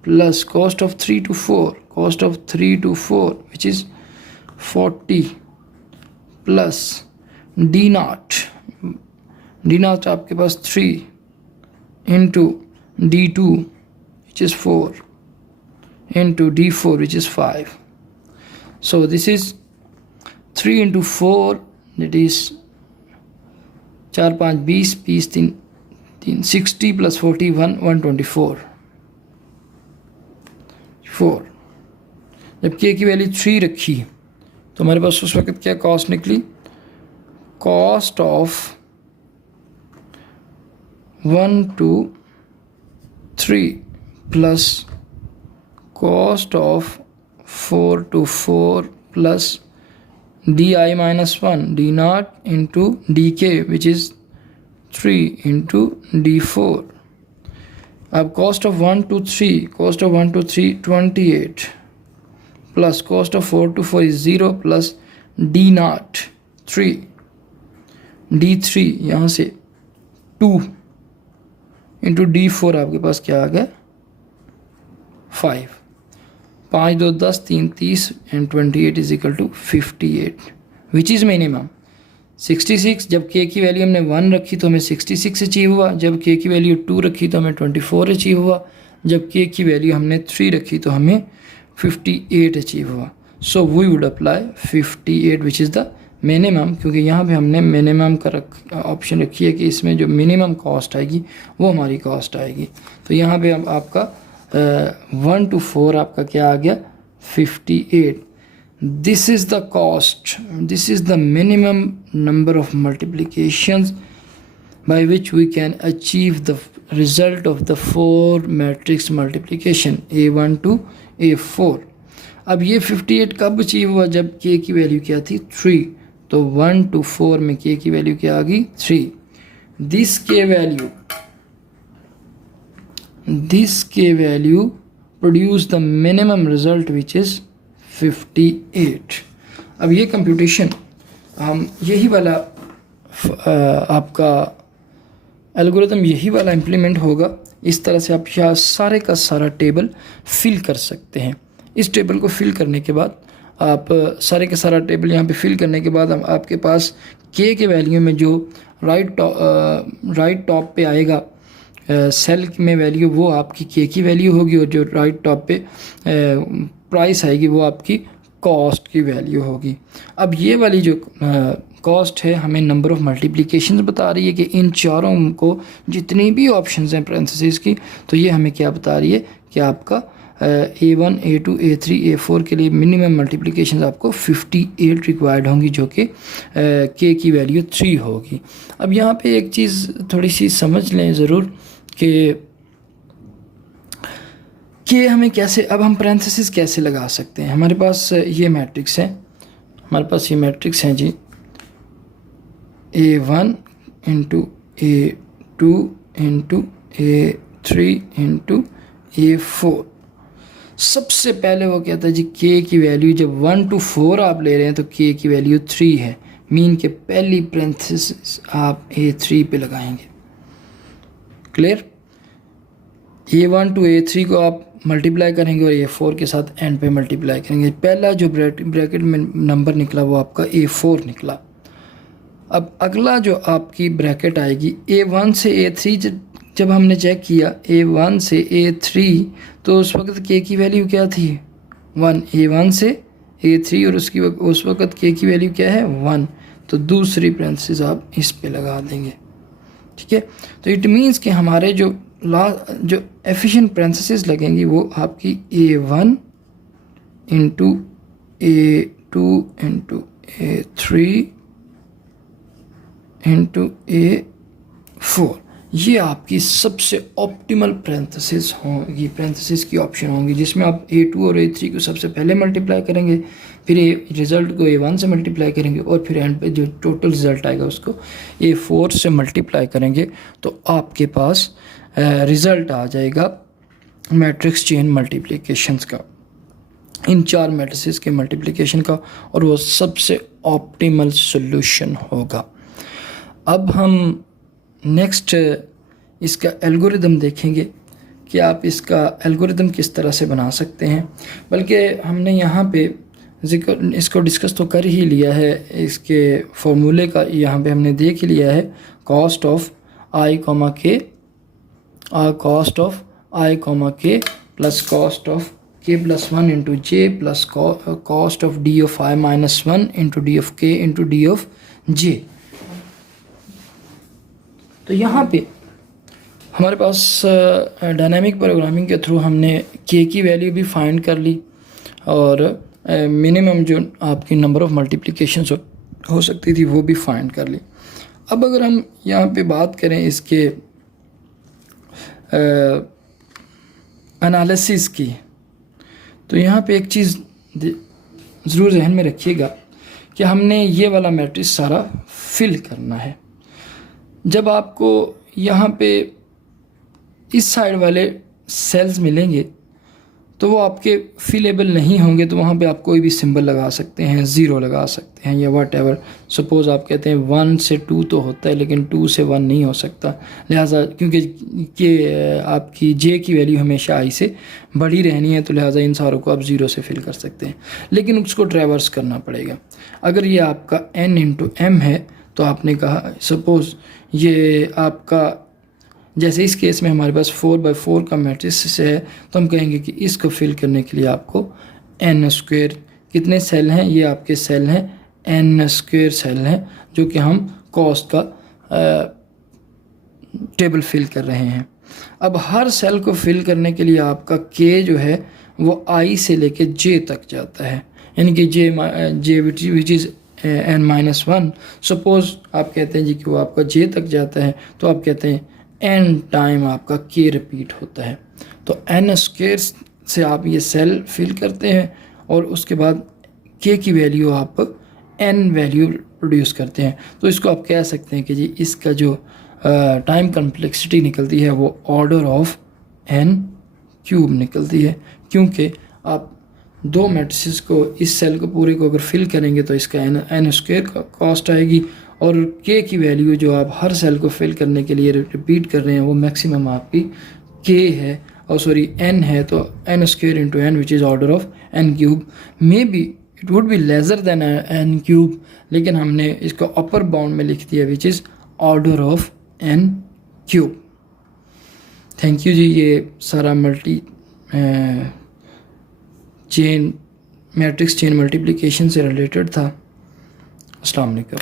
plus cost of 3 to 4, cost of 3 to 4 which is 40 plus D not आपके पास 3 into D2 which is 4 into D4 which is 5. So this is 3 into 4, that is 4 5 20 20 3 60 plus 41 124 4। जब के की value 3 रखी तो हमारे पास उस वक्त क्या कॉस्ट निकली, cost of 1 to 3 plus cost of 4 to 4 plus D I minus 1 D not into D के विच इज़ 3 इंटू D4। अब cost of 1 to 3, cost of 1 to 3 28 plus cost of 4 to 4 is 0 plus D not 3 D3 यहाँ से 2 into D4 आपके पास क्या आ गया 5। 5 2 10 3 30 and 28 is equal to 58 which is minimum 66। जब के की वैल्यू हमने 1 रखी तो हमें 66 अचीव हुआ, जब के की वैल्यू 2 रखी तो हमें 24 अचीव हुआ, जब के की वैल्यू हमने 3 रखी तो हमें 58 अचीव हुआ। So we would apply 58 which is the minimum, क्योंकि यहाँ पे हमने मिनिमम का ऑप्शन रखी है कि इसमें जो मिनिमम कॉस्ट आएगी वो हमारी कॉस्ट आएगी। तो यहाँ पे अब आपका 1 to 4 आपका क्या आ गया 58। This is the cost, this is the minimum number of multiplications by which we can achieve the result of the 4 matrix multiplication A1 to A4। अब ये 58 कब अचीव हुआ, जब k की वैल्यू क्या थी 3, तो 1 to 4 में k की वैल्यू क्या आ गई 3। This k value produce the minimum result which is 58। अब ये कंप्यूटेशन हम यही वाला आपका एल्गोरिथम यही वाला इम्प्लीमेंट होगा। इस तरह से आप यहाँ सारे का सारा टेबल फिल कर सकते हैं। इस टेबल को फिल करने के बाद आप सारे का सारा टेबल यहाँ पे फिल करने के बाद हम आपके पास के वैल्यू में जो राइट टॉप पे आएगा सेल में वैल्यू, वो आपकी के की वैल्यू होगी, और जो राइट टॉप पे प्राइस आएगी वो आपकी कॉस्ट की वैल्यू होगी। अब ये वाली जो कॉस्ट है हमें नंबर ऑफ़ मल्टीप्लिकेशंस बता रही है कि इन चारों को जितनी भी ऑप्शंस हैं पैरेंथेसिस की, तो ये हमें क्या बता रही है कि आपका A1 A2 A3 A4 के लिए मिनिमम मल्टीप्लिकेशंस आपको 58 रिक्वायर्ड होंगी, जो कि के की वैल्यू 3 होगी। अब यहाँ पे एक चीज़ थोड़ी सी समझ लें ज़रूर कि हमें कैसे, अब हम पैरेंथेसिस कैसे लगा सकते हैं। हमारे पास ये मैट्रिक्स है, हमारे पास ये मैट्रिक्स हैं जी, A1 into A2 into A3 into A4। सबसे पहले वो कहता है जी के की वैल्यू जब 1 to 4 आप ले रहे हैं तो के की वैल्यू 3 है, मीन के पहली पैरेंथेसिस आप A3 पे लगाएंगे। क्लियर? A1 to A3 को आप मल्टीप्लाई करेंगे और A4 के साथ एंड पे मल्टीप्लाई करेंगे। पहला जो ब्रैकेट में नंबर निकला वो आपका A4 निकला। अब अगला जो आपकी ब्रैकेट आएगी A1 से A3, जब हमने चेक किया A1 से A3 तो उस वक्त के की वैल्यू क्या थी 1, A1 से A3 और उस वक्त के की वैल्यू क्या है 1, तो दूसरी पैरेंथेसिस आप इस पे लगा देंगे। ठीक है। तो इट मीन्स कि हमारे जो एफिशिएंट पैरेंथेसिस लगेंगी वो आपकी A1 into A2 into A3 into A4, ये आपकी सबसे ऑप्टिमल पैरेंथेसिस होंगी, पैरेंथेसिस की ऑप्शन होंगी, जिसमें आप A2 और A3 को सबसे पहले मल्टीप्लाई करेंगे, फिर रिज़ल्ट को A1 से मल्टीप्लाई करेंगे और फिर एंड पे जो टोटल रिज़ल्ट आएगा उसको A4 से मल्टीप्लाई करेंगे, तो आपके पास रिज़ल्ट आ जाएगा मैट्रिक्स चेन मल्टीप्लिकेशंस का, इन 4 मैट्रिसेस के मल्टीप्लिकेशन का, और वो सबसे ऑप्टिमल सॉल्यूशन होगा। अब हम नेक्स्ट इसका एल्गोरिदम देखेंगे कि आप इसका एल्गोरिदम किस तरह से बना सकते हैं। बल्कि हमने यहाँ पे इसको डिस्कस तो कर ही लिया है, इसके फॉर्मूले का यहाँ पे हमने देख ही लिया है, कॉस्ट ऑफ आई कॉमा के प्लस कॉस्ट ऑफ के plus 1 into J plus cost of D of I minus 1 into D of के इंटू डी ऑफ जे। तो यहाँ पे हमारे पास डायनामिक प्रोग्रामिंग के थ्रू हमने के की वैल्यू भी फाइंड कर ली और मिनिमम जो आपकी नंबर ऑफ मल्टीप्लिकेशंस हो सकती थी वो भी फाइंड कर ली। अब अगर हम यहाँ पे बात करें इसके एनालिसिस की, तो यहाँ पे एक चीज़ ज़रूर जहन में रखिएगा कि हमने ये वाला मैट्रिक्स सारा फिल करना है। जब आपको यहाँ पे इस साइड वाले सेल्स मिलेंगे तो वो आपके फिलेबल नहीं होंगे, तो वहाँ पे आप कोई भी सिंबल लगा सकते हैं, 0 लगा सकते हैं या वट एवर। सपोज़ आप कहते हैं 1 से 2 तो होता है लेकिन 2 से 1 नहीं हो सकता, लिहाजा क्योंकि ये आपकी जे की वैल्यू हमेशा आई से बड़ी रहनी है, तो लिहाजा इन सारों को आप 0 से फिल कर सकते हैं, लेकिन उसको ट्रैवर्स करना पड़ेगा। अगर ये आपका n इंटू m है तो आपने कहा सपोज़ ये आपका, जैसे इस केस में हमारे पास 4x4 का मैट्रिक्स है, तो हम कहेंगे कि इसको फिल करने के लिए आपको n², कितने सेल हैं, ये आपके सेल हैं n² सेल हैं, जो कि हम कॉस्ट का टेबल फिल कर रहे हैं। अब हर सेल को फिल करने के लिए आपका k जो है वो i से लेके j तक जाता है, यानी कि j which is n-1। Suppose आप कहते हैं जी कि वो आपका j तक जाता है, तो आप कहते हैं n टाइम आपका k रिपीट होता है, तो n² से आप ये सेल फिल करते हैं और उसके बाद k की वैल्यू आप n वैल्यू प्रोड्यूस करते हैं। तो इसको आप कह सकते हैं कि जी इसका जो टाइम कम्प्लेक्सिटी निकलती है वो ऑर्डर ऑफ n³ निकलती है, क्योंकि आप 2 मैट्रिसेस को, इस सेल को पूरे को अगर फिल करेंगे तो इसका n² का कॉस्ट आएगी, और k की वैल्यू जो आप हर सेल को फिल करने के लिए रिपीट कर रहे हैं वो मैक्सिमम आपकी k है, और सॉरी n है, तो n² into n which is order of n³। May be it would be lesser than n³, लेकिन हमने इसको अपर बाउंड में लिख दिया which is order of n³। Thank you जी। ये सारा मैट्रिक्स चेन मल्टीप्लिकेशन से रिलेटेड था। अस्सलाम वालेकुम।